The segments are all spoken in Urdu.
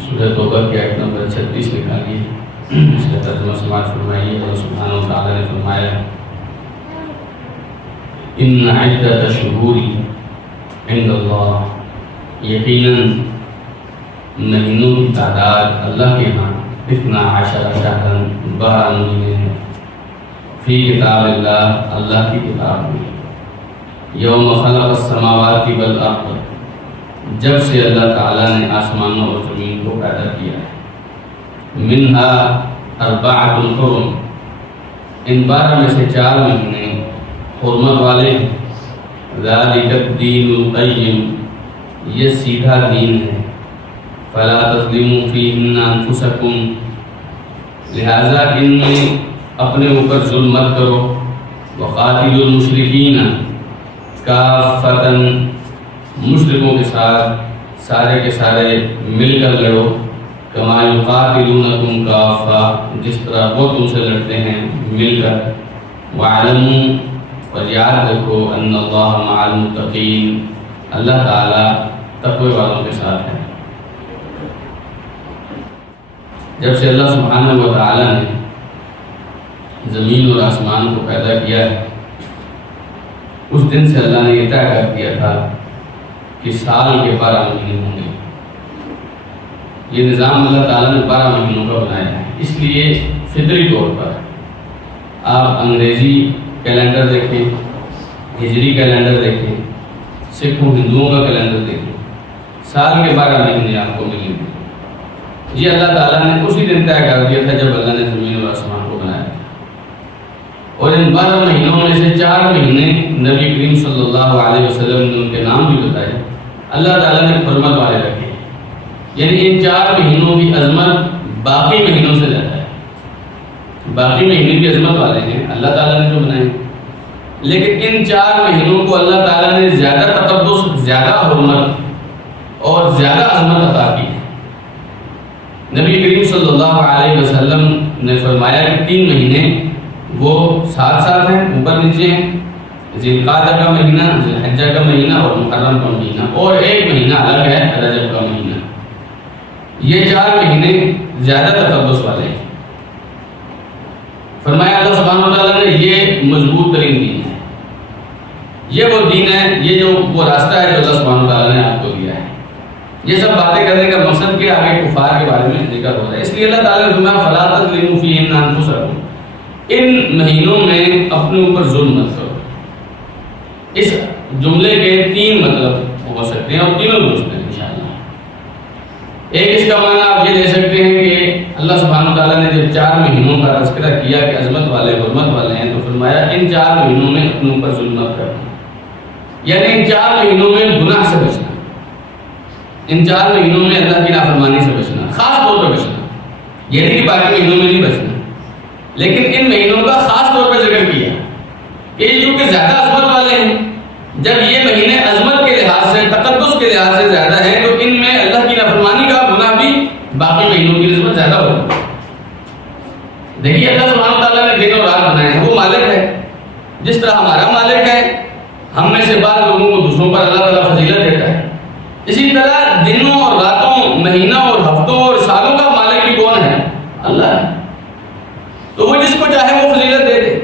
سورہ توبہ کی آیت نمبر 36 نکالیے، اس کا ترجمہ سماعت فرمائیے۔ اللہ سبحانہ و تعالیٰ نے فرمایا ان عدت الشہور عند اللہ، یقیناً مہینوں کی تعداد اللہ کے ہاں 12 شہرا 12 مہینے ہیں، فی کتاب اللہ، اللہ کی کتاب میں، یوم خلق السماوات والارض، جب سے اللہ تعالیٰ نے آسمانوں اور زمین کو پیدا کیا ہے، منہا 4 حرم، ان 12 میں سے 4 مہینے حرمت والے ہیں، ذالک الدین القیم، یہ سیدھا دین ہے، فلا تظلموا فیہن انفسکم، لہذا ان میں اپنے اوپر ظلم مت کرو، وقاتلوا المشرکین کافۃ، مشرکوں کے ساتھ سارے کے سارے مل کر لڑو، کما یقاتلونکم کافۃ، جس طرح وہ تم سے لڑتے ہیں مل کر، وَاعْلَمُوا، اور یاد رکھو، ان اللہ مع المتقین، اللہ تعالیٰ تقوی والوں کے ساتھ ہے۔ جب سے اللہ سبحانہ و تعالیٰ نے زمین اور آسمان کو پیدا کیا ہے، اس دن سے اللہ نے یہ طے کر دیا تھا کہ سال کے 12 مہینے ہوں گے۔ یہ نظام اللہ تعالیٰ نے 12 مہینوں کا بنایا ہے، اس لیے فطری طور پر آپ انگریزی کیلنڈر دیکھیں، ہجری کیلنڈر دیکھیں، سکھوں ہندوؤں کا کیلنڈر دیکھیں، سال کے 12 مہینے آپ کو ملیں گے۔ یہ اللہ تعالیٰ نے اسی دن طے کر دیا تھا جب اللہ نے زمین اور آسمان کو بنایا تھا، اور ان 12 مہینوں میں سے 4 مہینے نبی کریم صلی اللہ علیہ وسلم نے ان کے نام بھی بتائے، اللہ تعالیٰ نے حرمت والے رکھے، یعنی ان 4 مہینوں کی عظمت باقی مہینوں سے زیادہ ہے۔ باقی مہینے بھی عظمت والے ہیں، اللہ تعالیٰ نے جو بنائے، لیکن ان 4 مہینوں کو اللہ تعالیٰ نے زیادہ تقدس، زیادہ حرمت اور زیادہ عظمت عطا کی ہے۔ نبی کریم صلی اللہ علیہ وسلم نے فرمایا کہ 3 مہینے وہ ساتھ ساتھ ہیں، اوپر نیچے ہیں، ذی القعدہ کا مہینہ، ذی الحجہ کا مہینہ اور محرم کا مہینہ، اور ایک مہینہ الگ ہے رجب کا مہینہ۔ یہ 4 مہینے زیادہ تقدس والے ہیں۔ فرمایا اللہ سبحانہ و تعالیٰ نے یہ مضبوط ترین دین ہے، یہ وہ دین ہے، یہ جو وہ راستہ ہے جو اللہ سبحانہ و تعالیٰ نے آپ کو دیا ہے۔ یہ سب باتیں کرنے کا مقصد کہ آگے کفار کے بارے میں ذکر ہو رہا ہے، اس لیے اللہ تعالیٰ نے فرمایا فلا تظلموا فیہن انفسکم، ان مہینوں میں اپنے اوپر ظلم مت کرو۔ اس جملے کے 3 مطلب ہو سکتے ہیں اور تینوں درست ہیں انشاءاللہ۔ ایک اس کا معنی آپ یہ لے سکتے ہیں کہ اللہ سبحانہ تعالیٰ نے جب 4 مہینوں کا تذکرہ کیا کہ عظمت والے حرمت والے ہیں، تو فرمایا ان 4 مہینوں میں اپنے اوپر ظلم مت کرنا، یعنی ان 4 مہینوں میں گناہ سے بچنا، ان 4 مہینوں میں اللہ کی نافرمانی سے بچنا، خاص طور پر بچنا، یہ نہیں کہ باقی مہینوں میں نہیں بچنا، لیکن ان مہینوں کا خاص طور پر ذکر کیا کہ یہ چونکہ زیادہ عظمت والے ہیں، جب یہ مہینے عظمت کے لحاظ سے، تقدس کے لحاظ سے زیادہ ہیں، تو ان میں اللہ کی نافرمانی کا گناہ بھی باقی مہینوں کی نسبت زیادہ ہوگا۔ دیکھیے اللہ سبحانہ تعالیٰ نے دن اور رات بنائے ہیں، وہ مالک ہے، جس طرح ہمارا مالک ہے، ہم میں سے بعض لوگوں کو دوسروں پر اللہ تعالیٰ فضیلت دیتا ہے، اسی طرح دنوں اور راتوں، مہینوں اور ہفتوں اور سالوں کا مالک بھی کون ہے؟ اللہ ہے، تو وہ جس کو چاہے وہ فضیلت دے دے۔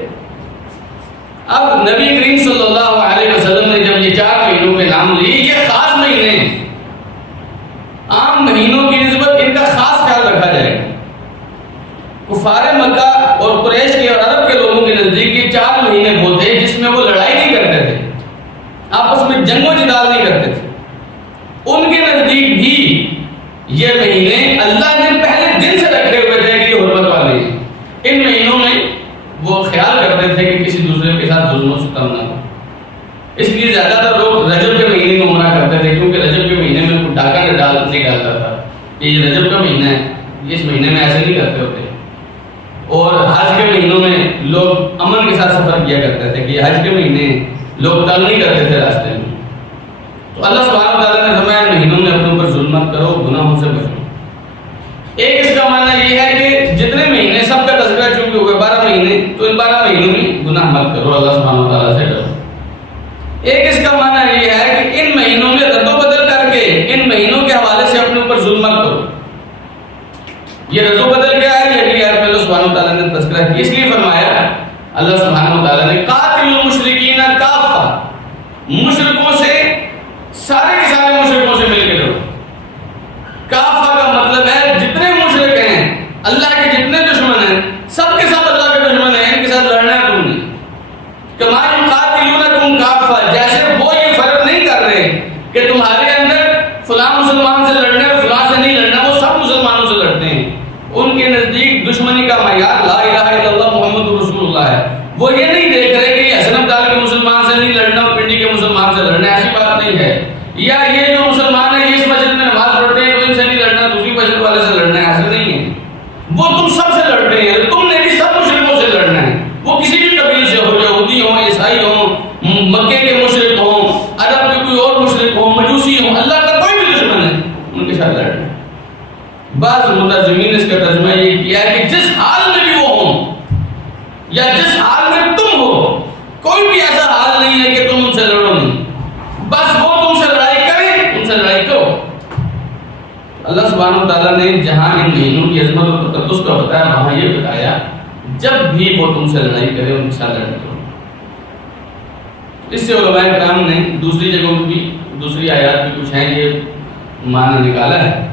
اب نبی کریم صلی اللہ علیہ وسلم نے جب یہ 4 مہینوں کے نام لیے، یہ خاص مہینے ہیں، عام مہینوں کی نسبت ان کا خاص خیال رکھا جائے گا۔ کفار مکہ اور قریش کے اور عرب کے لوگوں کے نزدیک یہ 4 مہینے وہ تھے جس میں وہ لڑائی نہیں کرتے تھے، آپس میں جنگ و جدال نہیں کرتے تھے، ان کے نزدیک بھی یہ مہینے اللہ نے پہلے دن سے رکھے ہوئے تھے کہ یہ حرمت والے ہیں۔ ان مہینوں میں وہ خیال کرتے تھے کہ کسی دوسرے کے ساتھ ظلم و ستم نہ ہو، اس لیے زیادہ تر لوگ رجب کے مہینے کو منع کرتے تھے، کیونکہ رجب کے مہینے میں کوئی ڈاکہ نکالتا تھا کہ یہ رجب کا مہینہ ہے، اس مہینے میں ایسے نہیں کرتے ہوتے۔ اور حج کے مہینوں میں لوگ امن کے ساتھ سفر کیا کرتے تھے کہ حج کے مہینے لوگ تنگ نہیں کرتے تھے راستے میں۔ تو اللہ سبحانہ تعالیٰ نے فرمایا مہینوں میں اپنے اوپر ظلم مت کرو، گناہوں سے بچو۔ ایک اس کا معنی یہ ہے کہ جتنے مہینے سب کا تذکرہ چونکہ ہوئے 12 مہینے، تو ان 12 مہینوں میں گناہ مت کرو، اللہ سبحانہ تعالیٰ سے ڈرو۔ ایک اس کا معنی یہ ہے کہ ان مہینوں میں رد و بدل کر کے ان مہینوں کے حوالے سے اپنے اوپر ظلم مت کرو، یہ رد و بدل کیا ہے؟ یہ اگلی آیت میں اللہ سبحانہ وتعالیٰ نے تذکرہ کیا، اس لیے فرمایا اللہ سبحانہ وتعالیٰ نے قاتل المشرکین کافہ، مشرکوں سے سارے کے سارے مشرکوں سے مل کے لڑو۔ کافہ کا مطلب ہے جتنے مشرک ہیں، اللہ کے جتنے دشمن ہیں، سب کے ساتھ اللہ کے دشمن ہیں، ان کے ساتھ لڑنا ہے تم نے۔ کما یقاتلونکم کافہ، جیسے وہ یہ فرق نہیں کر رہے کہ تمہارے اندر فلاں مسلمان سے لڑنا ہے فلاں سے نہیں لڑنا، وہ سب مسلمانوں سے لڑتے ہیں۔ ان کے نزدیک دشمنی کا معیار لا الہ الا اللہ محمد رسول اللہ ہے۔ وہ یہ نہیں دیکھ رہے کہ یہ حسن عبدال کے مسلمان سے نہیں لڑنا اور پنڈی کے مسلمان سے لڑنا، ایسی بات نہیں ہے۔ یا یہ جو مسلمان ہیں اس مسجد میں نماز پڑھتے ہیں تو ان سے نہیں لڑنا، دوسری مسجد والے سے لڑنا ہے، ایسا نہیں ہے۔ وہ تم سب سے لڑتے ہیں، تم نے بھی سب مشرکوں سے لڑنا ہے، وہ کسی بھی قبیل سے ہو، یہودی ہوں، عیسائی ہوں، مکے کے مشرک ہوں، عرب کے کوئی اور مشرک ہوں، مجوسی ہوں، اللہ کا کوئی بھی دشمن ہے ان کے ساتھ لڑنا ہے۔ بعض مترجمین نے اس کا ترجمہ یہ کیا ہے کہ جس حال میں بھی وہ ہوں یا جس حال میں تم ہو، کوئی بھی ایسا حال نہیں ہے کہ تم ان سے لڑو نہیں، بس وہ تم سے لڑائی کریں، ان سے لڑائی کرو۔ اللہ سبحانہ وتعالیٰ نے جہاں ان مہینوں کی عظمت اور تقدس کا بتایا، وہاں یہ بتایا جب بھی وہ تم سے لڑائی کرے ان کے ساتھ لڑائی کرو۔ اس سے علماء کرام نے دوسری جگہوں بھی، دوسری آیات بھی کچھ ہیں یہ معنی نکالا ہے۔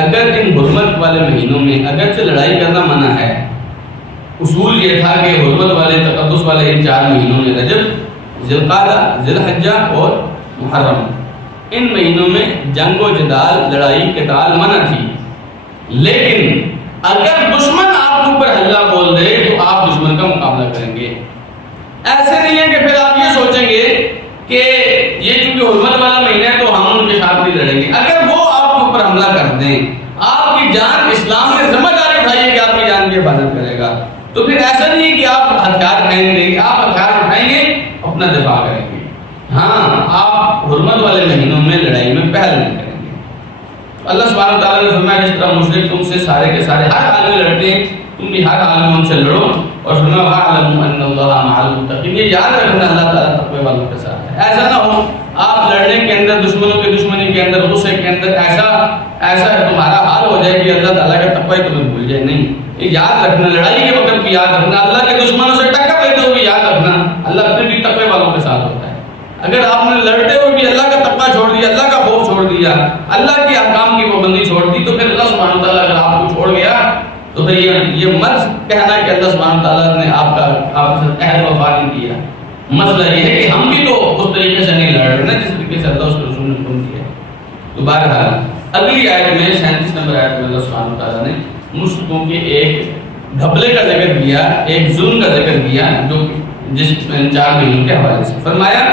اگر ان حرمت والے مہینوں میں اگرچہ لڑائی کرنا منع ہے، اصول یہ تھا کہ حرمت والے تقدس والے ان 4 مہینوں میں رجب، ذی القعدہ، ذی الحجہ اور محرم، ان مہینوں میں جنگ و جدال، لڑائی قتال منع تھی۔ لیکن اگر دشمن آپ کے اوپر حملہ بول دے تو آپ دشمن کا مقابلہ کریں گے۔ ایسے نہیں ہے کہ پھر آپ یہ سوچیں گے کہ یہ چونکہ حرمت والا مہینہ ہے تو ہم ان کے ساتھ نہیں لڑیں گے۔ اگر وہ آپ کے اوپر حملہ کر دیں، آپ کی جان، اسلام نے ذمہ داری اٹھائی ہے کہ آپ کی جان کی حفاظت کرے گا، تو پھر ایسا نہیں ہے کہ آپ ہتھیار پہن لیں گے، آپ ہتھیار اٹھائیں گے، اپنا دفاع کریں گے۔ ہاں، آپ حرمت والے مہینوں میں لڑائی میں پہل نہیں کریں گے۔ اللہ سبحانہ وتعالیٰ نے فرمایا جس طرح مشرک تم سے سارے کے سارے ہر حال میں لڑتے ہیں، تم بھی ہر حال میں ان سے لڑو، اور فرمایا وَاعْلَمُوا أَنَّ اللَّهَ مَعَ الْمُتَّقِينَ، یہ یاد رکھنا اللہ تعالیٰ تقوی والوں کے ساتھ ہے۔ ایسا نہ ہو آپ لڑنے کے اندر، دشمنوں کے دشمنی کے اندر، غصے کے اندر ایسا تمہارا حال ہو جائے کہ اللہ تعالیٰ کا تقوی تمہیں بھول جائے۔ نہیں، یہ یاد رکھنا، لڑائی کے وقت بھی یاد رکھنا، اللہ کے دشمنوں سے ٹکر لیتے ہوئے بھی یاد رکھنا اللہ پھر بھی تقوی والوں کے ساتھ ہوتا ہے۔ اگر آپ نے لڑتے ہوئے بھی اللہ کا تقوی چھوڑ دیا، اللہ کا خوف چھوڑ دیا، اللہ کے احکام کی پابندی چھوڑ دی، تو پھر اللہ سبحانہ وتعالیٰ اگر آپ کو چھوڑ گیا تو پھر یہ مت کہنا کہ اللہ سبحانہ وتعالیٰ نے آپ کے ساتھ عہد وفا نہیں کیا۔ مسئلہ یہ ہے کہ ہم بھی تو اس طریقے سے نہیں لڑ رہے نا جس طریقے سے اللہ اس کے رسول نے حکم کیا۔ تو بہرحال اگلی آیت میں 37 نمبر آیت میں اللہ سبحانہ وتعالیٰ نے مشرکوں کے ایک گھپلے کا ذکر کیا، ایک ظلم کا ذکر کیا جو جس 4 مہینوں کے حوالے سے فرمایا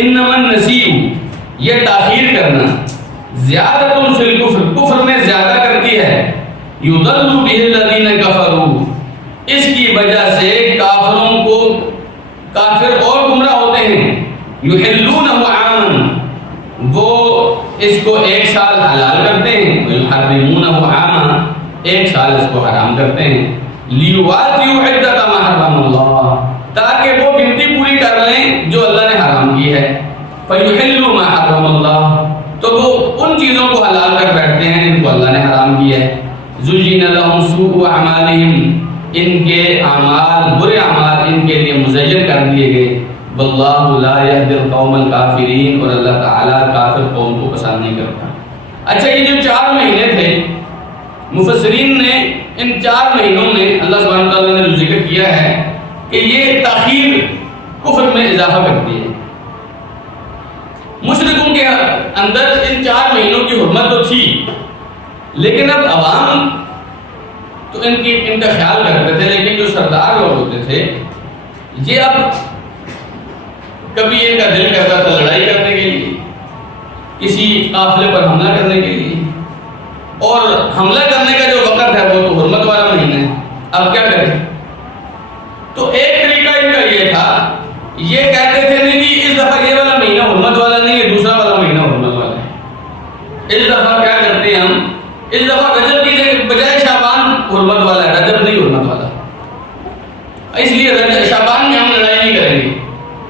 انما النسیء، یہ تاخیر کرنا، زیادۃ فی الکفر، کفر میں زیادہ کرتی ہے، یضل بہ الذین کفروا، اس کی وجہ سے کافروں کو، کافر اور گمراہ ہوتے ہیں، یحلونہ عاما، وہ اس کو 1 سال حلال کرتے ہیں، ویحرمونہ عاما، 1 سال اس کو حرام کرتے ہیں، لیواتیوا عدۃ ما حرم اللہ، تاکہ وہ گنتی پوری کر لیں جو اللہ نے حرام کی ہے، فیحلوا ما حرم اللہ، تو وہ ان چیزوں کو حلال کر بیٹھتے ہیں جن کو اللہ نے حرام کیا ہے، زُجِّنَ لَهُمْ سُوءُ أَعْمَالِهِمْ، ان کے اعمال، برے اعمال ان کے لیے مزین کر دیے گئے، واللہ لا یہدی القوم الکافرین، اور اللہ تعالیٰ کافر قوم کو پسند نہیں کرتا۔ اچھا، یہ جو 4 مہینے تھے، مفسرین نے ان 4 مہینوں میں اللہ سبحانہ وتعالیٰ نے جو ذکر کیا ہے کہ یہ تاخیر کفر میں اضافہ کرتی ہے۔ مشرکوں کے اندر ان 4 مہینوں کی حرمت تو تھی، لیکن اب عوام تو ان کا خیال کرتے تھے، لیکن جو سردار لوگ ہوتے تھے یہ اب کبھی ان کا دل کرتا تھا لڑائی کرنے کے لیے، کسی قافلے پر حملہ کرنے کے لیے، اور حملہ کرنے کا جو وقت ہے وہ تو حرمت والا مہینہ ہے، اب کیا کریں؟ تو ایک طریقہ ان کا یہ تھا، یہ کہتے تھے نہیں جی اس دفعہ یہ والا مہینہ حرمت والا نہیں ہے، دوسرا والا مہینہ حرمت والا ہے۔ اس دفعہ کیا کرتے ہیں ہم، اس دفعہ رجب کی بجائے شعبان حرمت والا ہے، رجب نہیں حرمت والا، اس لیے شعبان میں ہم لڑائی نہیں کریں گے،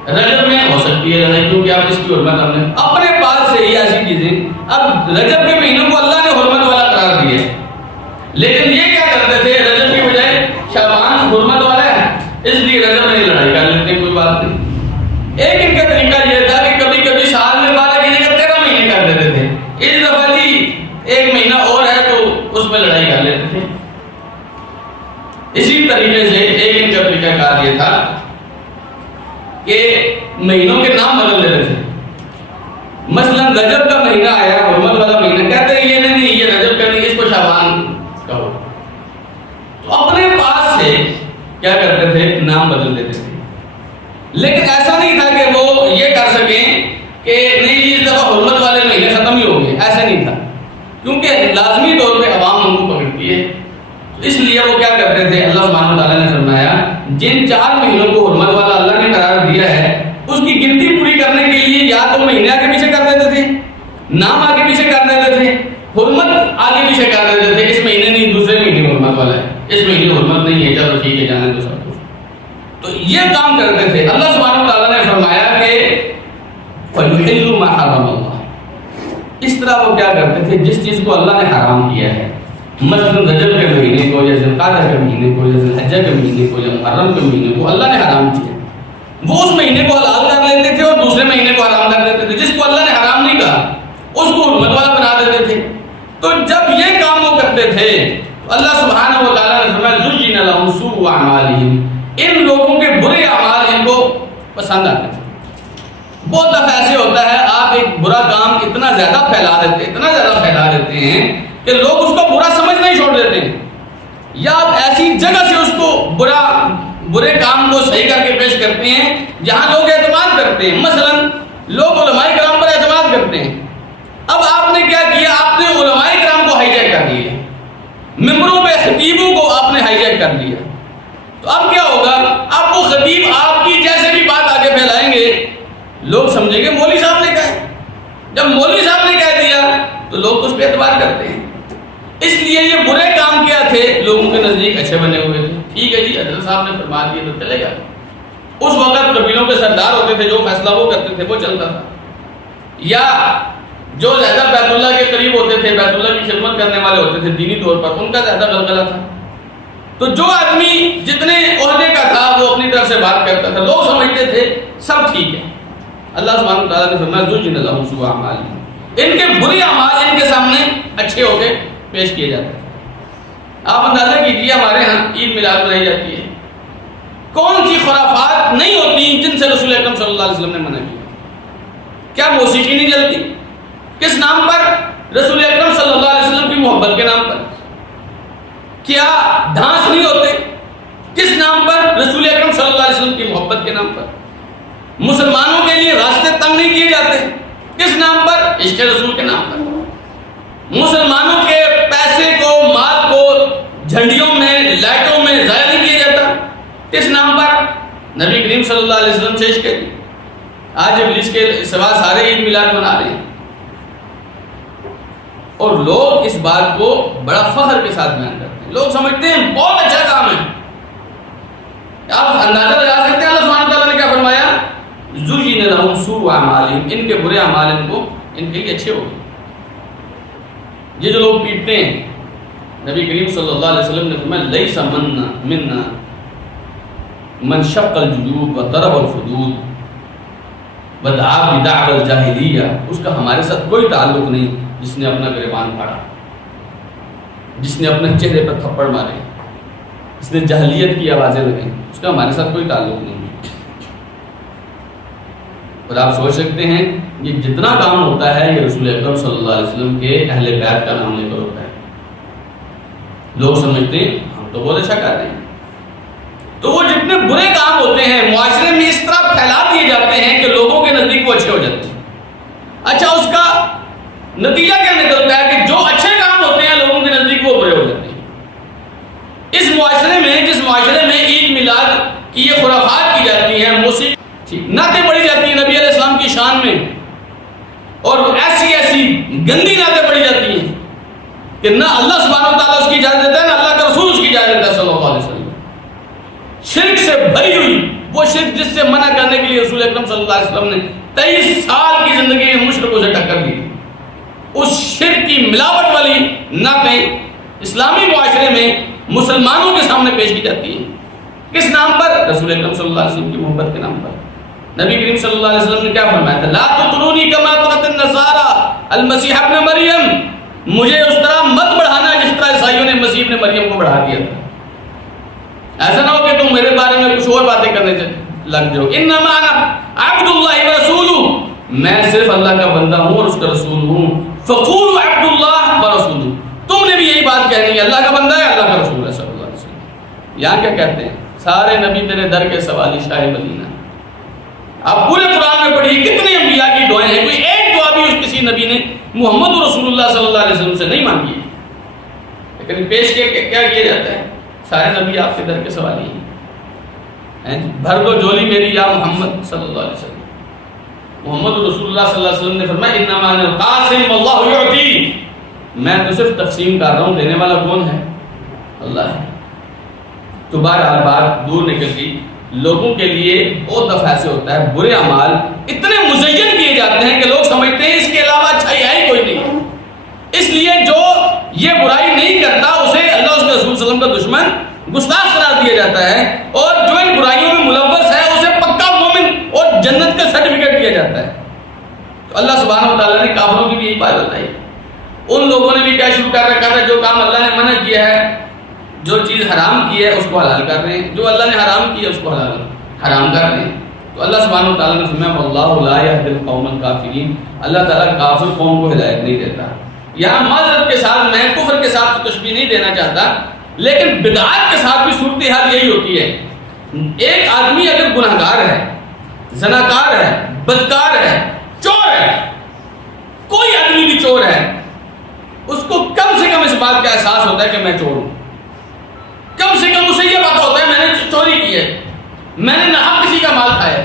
رجب میں ہو سکتی ہے لڑائی کیونکہ آپ اس کی حرمت ہم نے اپنے پاس سے ہی ایسی چیزیں، اب رجب کے مہینوں کو اللہ نے حرمت والا قرار دیا ہے، لیکن یہ کیا کرتے تھے، رجب کی بجائے شعبان حرمت والا ہے اس لیے رجب میں لڑائی کر لیتے، کوئی بات نہیں۔ ایک ان کا طریقہ یہ تھا کہ کبھی کبھی سال میں 12 کی جگہ 13 مہینے کر دیتے تھے، اس دفعہ جی ایک مہینہ اور ہے تو اس میں لڑائی کر لیتے تھے۔ اسی طریقے سے ایک ان کا طریقہ کار یہ تھا کہ مہینوں کے نام بدل دیتے تھے۔ مثلا رجب کا مہینہ آیا، حرمت والا مہینہ، کہتے ہیں یہ نہیں یہ رجب کا نہیں، اس کو شعبان کہو، تو اپنے پاس سے کیا کرتے تھے، نام بدل دیتے تھے۔ لیکن ایسا نہیں تھا کہ وہ یہ کر سکیں کہ نہیں اس دفعہ حرمت والے مہینے ختم ہی ہو گئے، ایسا نہیں تھا، کیونکہ لازمی طور پہ عوام ان کو پکڑتی ہے، اس لیے وہ کیا کرتے تھے، اللہ سبحانہ وتعالیٰ نے فرمایا جن 4 مہینوں کو حرمت والا اللہ نے قرار دیا ہے اس کی گنتی پوری کرنے کے لیے یا تو مہینے آگے پیچھے کر دیتے تھے، نام آگے پیچھے کر دیتے تھے، حرمت آگے پیچھے کر دیتے تھے، اس مہینے نہیں دوسرے مہینے حرمت والا ہے، اس مہینے حرمت نہیں ہے، چلو ٹھیک ہے جانے دو سب کچھ، تو یہ کام کرتے تھے۔ اللہ سبحانہ وتعالیٰ نے فرمایا کہ فَيُحِلُّ مَا حَرَّمَ اللَّهُ، اس طرح وہ کیا کرتے تھے جس چیز کو اللہ نے حرام کیا ہے، مثلا رجب کے مہینے کو یا ذوالقعدہ کے مہینے کو یا ذوالحجہ کے مہینے کو یا محرم کے مہینے کو اللہ نے حرام کیا، وہ اس مہینے کو حلال کر لیتے تھے اور دوسرے مہینے کو حرام کر دیتے تھے، جس کو اللہ نے حرام نہیں کہا اس کو حرمت والا بنا دیتے تھے۔ تو جب یہ کام وہ کرتے تھے تو اللہ سبحانہ و تعالیٰ نے فرمایا زُيِّنَ لَهُمْ سُوءُ أَعْمَالِهِمْ، ان لوگوں کے برے اعمال ان کو پسند آتے تھے۔ بہت دفعہ ایسے ہوتا ہے آپ ایک برا کام اتنا زیادہ پھیلا دیتے ہیں کہ لوگ اس کو برا سمجھنا ہی چھوڑ دیتے ہیں، یا آپ ایسی جگہ سے اس کو برے کام کو صحیح کر کے پیش کرتے ہیں جہاں لوگ اعتماد کرتے ہیں، مثلا لوگ علماء کرام پر اعتماد کرتے ہیں، اب آپ نے کیا کیا، آپ نے علماء کرام کو ہائی جیک کر دیا، ممبروں پہ خطیبوں کو آپ نے ہائی جیک کر دیا، تو اب کیا ہوگا، اب وہ خطیب آپ کی جیسے بھی بات آگے پھیلائیں گے لوگ سمجھیں گے مولوی صاحب نے کہا، جب مولوی صاحب نے کہہ دیا تو لوگ اس پہ اعتبار کرتے ہیں، اس لیے یہ برے کام کیا تھے لوگوں کے نزدیک اچھے بنے ہوئے تھے، ٹھیک ہے جی حضرت صاحب نے فرما دیا تو چلے گا، اس وقت قبیلوں کے سردار ہوتے تھے جو فیصلہ وہ کرتے تھے وہ چلتا تھا، یا جو زیادہ بیت اللہ کے قریب ہوتے تھے، بیت اللہ کی خدمت کرنے والے ہوتے تھے دینی طور پر، ان کا زیادہ غلغلہ تھا، تو جو آدمی جتنے عہدے کا تھا وہ اپنی طرف سے بات کرتا تھا، لوگ سمجھتے تھے سب ٹھیک ہے۔ اللہ سبحانہ وتعالیٰ نے فرمایا زُيِّنَ لَهُمْ سُوءُ أَعْمَالِهِمْ، ان کے برے اعمال ان کے سامنے اچھے ہو کے پیش کیے جاتے ہیں۔ آپ اندازہ کیجیے ہمارے ہاں عید میلاد منائی جاتی ہے، کون سی خرافات نہیں ہوتی جن سے رسول اکرم صلی اللہ علیہ وسلم نے منع کیا؟ کیا موسیقی نہیں جلتی؟ کس نام پر؟ رسول اکرم صلی اللہ علیہ وسلم کی محبت کے نام پر۔ کیا ڈانس نہیں ہوتے؟ کس نام پر؟ رسول اکرم صلی اللہ علیہ وسلم کی محبت کے نام پر۔ مسلمانوں کے لیے راستے تنگ نہیں کیے جاتے، کس نام پر؟ عشق رسول کے نام پر۔ مسلمانوں کے پیسے کو، مال کو جھنڈیوں میں، لائٹوں میں ضائع نہیں کیا جاتا، کس نام پر؟ نبی کریم صلی اللہ علیہ وسلم سے عشق ہے۔ آج ابلیس کے سوا سارے عید میلاد منا رہے ہیں اور لوگ اس بات کو بڑا فخر کے ساتھ بیان کرتے ہیں، لوگ سمجھتے ہیں بہت اچھا کام ہے۔ آپ اندازہ لگا سکتے ہیں اللہ سبحانہ تعالیٰ نے کیا فرمایا، زُيِّنَ لَهُمْ سُوءُ أَعْمَالِهِمْ، ان کے برے اعمال ان کے لیے اچھے ہو گئے۔ یہ جو لوگ پیٹتے ہیں، نبی کریم صلی اللہ علیہ وسلم نے فرمایا لَيْسَ مِنَّا مَنْ شَقَّ الْجُيُوبَ وَضَرَبَ الْخُدُودَ وَدَعَا بِدَعْوَى الْجَاهِلِيَّةِ، اس کا ہمارے ساتھ کوئی تعلق نہیں جس نے اپنا گریبان پھاڑا، جس نے اپنے چہرے پر تھپڑ مارے، جس نے جاہلیت کی آوازیں لگائیں، اس کا ہمارے ساتھ کوئی تعلق نہیں ہے۔ اور آپ سوچ سکتے ہیں یہ جتنا کام ہوتا ہے یہ رسول اکرم صلی اللہ علیہ وسلم کے اہل بیت کا نام لے کر ہوتا ہے۔ لوگ سمجھتے ہیں ہم تو بہت اچھا کر رہے ہیں، تو وہ جتنے برے کام ہوتے ہیں معاشرے میں اس طرح پھیلا دیے جاتے ہیں کہ لوگوں کے نزدیک وہ اچھے ہو جاتے ہیں۔ اچھا اس کا نتیجہ کیا نکلتا ہے کہ جو اچھے کام ہوتے ہیں لوگوں کے نزدیک وہ برے ہو جاتے ہیں۔ اس معاشرے میں، جس معاشرے میں عید میلاد کی یہ خرافات کی جاتی ہیں، موسیقی نعتیں پڑھی جاتی ہیں نبی علیہ السلام کی شان میں، اور ایسی گندی نعتیں پڑھی جاتی ہیں کہ نہ اللہ سبحانہ و تعالیٰ اس کی اجازت دیتا ہے نہ اللہ کا رسول اس کی اجازت دیتا ہے صلی اللہ علیہ وسلم۔ شرک سے بھری ہوئی وہ شرک جس سے منع کرنے کے لیے رسول اکرم صلی اللہ علیہ وسلم نے 23 سال کی زندگی میں مشرکوں سے ٹکر دی، اس شرک کی ملاوٹ والی نعتیں اسلامی معاشرے میں مسلمانوں کے سامنے پیش کی جاتی ہے. کس نام پر؟ رسول اکرم صلی اللہ علیہ وسلم کی محبت کے نام پر. نبی کریم صلی اللہ علیہ وسلم نے کیا فرمایا تھا؟ لا تطرونی کما طرت النصارى المسیح ابن مریم، مجھے اس طرح مت بڑھانا جس طرح عیسائیوں نے مسیح ابن مریم کو بڑھا دیا تھا. ایسا نہ ہو کہ تم میرے بارے میں کچھ اور باتیں کرنے لگ جاؤ. انما انا عبد اللہ ورسولہ، میں صرف اللہ کا بندہ ہوں اور اس کا رسول ہوں. فقولوا عبد اللہ ورسولہ، تم نے بھی یہی بات کہنی ہے، اللہ کا بندہ ہے، اللہ کا رسول ہے صلی اللہ علیہ وسلم. یہاں کیا کہتے ہیں؟ سارے نبی تیرے در کے سوالی شاہ مدینہ. آپ پورے قرآن میں پڑھیے کتنے انبیاء کی دعائیں ہیں، کوئی ایک دعا بھی اس کسی نبی نے محمد رسول اللہ صلی اللہ علیہ وسلم سے نہیں مانگی ہے، لیکن پیش کیا کیا جاتا ہے؟ سارے نبی آپ کے در کے سوالی ہیں. بھر دو جولی میری یا محمد صلی اللہ علیہ وسلم. محمد رسول اللہ صلی اللہ علیہ وسلم نے فرمایا انما انا القاسم واللہ یعطی، میں تو صرف تقسیم کر رہا ہوں، دینے والا کون ہے؟ اللہ ہے. تو بہرحال بات دور نکل گئی. لوگوں کے لیے بہت دفعہ ایسے ہوتا ہے برے اعمال اتنے مزین کیے جاتے ہیں کہ لوگ سمجھتے ہیں اس کے علاوہ اچھائی ہے ہی کوئی نہیں. اس لیے جو یہ برائی نہیں کرتا اسے اللہ اس کے رسول صلی اللہ علیہ وسلم کا دشمن گستاخ قرار دیا جاتا ہے، اور جو ان برائیوں میں ملوث ہے اسے پکا مومن اور جنت کا سرٹیفکیٹ دیا جاتا ہے. تو اللہ سبحانہ و تعالیٰ نے کافروں کی بھی یہی بات بتائی. ان لوگوں نے بھی کیا شروع کر رکھا تھا؟ جو کام اللہ نے منع کیا ہے، جو چیز حرام کی ہے اس کو حلال کر رہے ہیں، جو اللہ نے حرام کی ہے اس کو حرام کر رہے ہیں. تو اللہ سبحانہ و تعالیٰ نے فرمایا واللہ لا یہدی القوم الکافرین، اللہ تعالیٰ کافر قوم کو ہدایت نہیں دیتا. یہاں معذرت کے ساتھ میں کفر کے ساتھ تو تشبیہ نہیں دینا چاہتا، لیکن بدعات کے ساتھ بھی صورتحال یہی ہوتی ہے. ایک آدمی اگر گناہگار ہے، زناکار ہے، بدکار ہے، چور ہے، کوئی آدمی بھی چور ہے، اس کو کم سے کم اس بات کا احساس ہوتا ہے کہ میں چور ہوں. کم سے کم اسے یہ پتا ہوتا ہے میں نے چوری کی ہے، میں نے ناحق کسی کا مال کھایا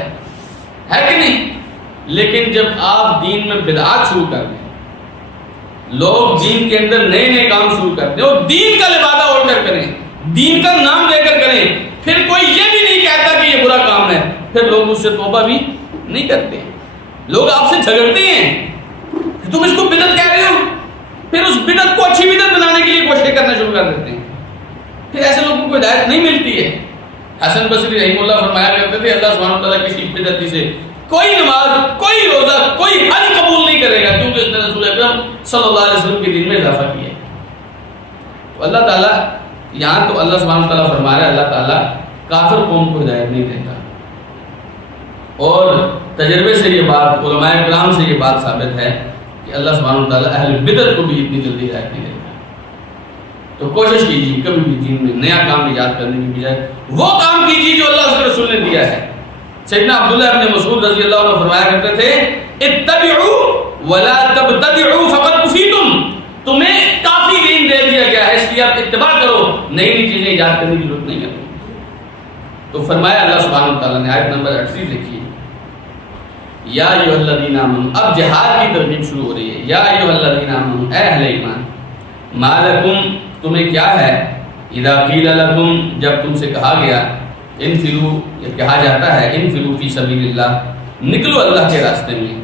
ہے کہ نہیں. لیکن جب آپ دین میں بدعات شروع کر دیں، لوگ دین کے اندر نئے نئے کام شروع کرتے ہیں اور دین کا لبادہ اوڑھ کر کریں، دین کا نام لے کر کریں، پھر کوئی یہ بھی نہیں کہتا کہ یہ برا کام ہے، پھر لوگ اس سے توبہ بھی نہیں کرتے. لوگ آپ سے جھگڑتے ہیں کہ تم اس کو بدعت کہہ رہے ہو، پھر اس بدعت کو اچھی بدعت بنانے کے لیے کوشش کرنا شروع کر دیتے ہیں. پھر ایسے لوگوں کو ہدایت نہیں ملتی ہے. حسن بصری رحمہ اللہ فرمایا کرتے تھے اللہ سبحانہ وتعالیٰ کسی بدعتی سے کوئی نماز، کوئی روزہ، کوئی حج قبول نہیں کرے گا، کیونکہ اس نے رسول اکرم صلی اللہ علیہ وسلم کے دین میں اضافہ کیا. تو اللہ تعالیٰ یہاں تو اللہ سبحانہ وتعالیٰ فرما رہا ہے اللہ تعالیٰ کافر قوم کو ہدایت نہیں دیتا. اور تجربے سے یہ بات، علماء کرام سے یہ بات ثابت ہے کہ اللہ سبحانہ وتعالیٰ اہل بدعت کو بھی اتنی جلدی ہدایت نہیں دیتا. تو کوشش کیجیے کبھی بھی دین میں نیا کام ایجاد کرنے کی بجائے وہ کام کیجیے جو اللہ اس کے رسول نے دیا ہے. سیدنا عبداللہ ابن مسعود رضی اللہ عنہ فرمایا کرتے تھے اتبعوا ولا تبتدعوا فقد کفیتم، تمہیں کافی دین دے دیا گیا ہے اس لیے آپ اتباع کرو، نئی نئی چیزیں ایجاد کرنے کی ضرورت نہیں ہے. تو فرمایا اللہ سبحانہ وتعالیٰ نے آیت نمبر 38 لکھی یا ایھا الذین آمنوا، اب جہاد کی ترغیب شروع ہو رہی ہے. یا ایھا الذین آمنوا، اے اہل ایمان، ما لکم، تمہیں کیا ہے، اذا قیل لکم، جب تم سے کہا گیا، انفروا، یہ کہا جاتا ہے انفروا فی سبیل اللہ، نکلو اللہ کے راستے میں،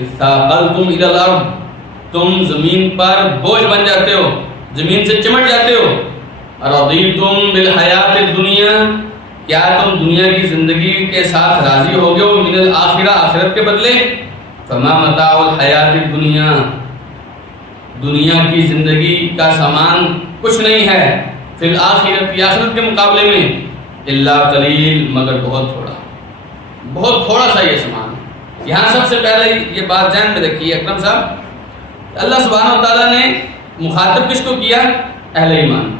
اثاقلتم الی الارض، تم زمین پر بوجھ بن جاتے ہو، زمین سے چمٹ جاتے ہو. رضیتم بالحیات الدنیا، کیا تم دنیا کی زندگی کے ساتھ راضی ہو گئے ہو، من الآخرہ، آخرت کے بدلے. فما متاع الحیات الدنیا، دنیا کی زندگی کا سامان کچھ نہیں ہے، فی الآخرت، آخرت کے مقابلے میں، الا قلیل، مگر بہت تھوڑا، بہت تھوڑا سا یہ سامان. یہاں سب سے پہلے یہ بات ذہن میں رکھیے اکرم صاحب، اللہ سبحانہ و تعالیٰ نے مخاطب کس کو کیا؟ اہل ایمان.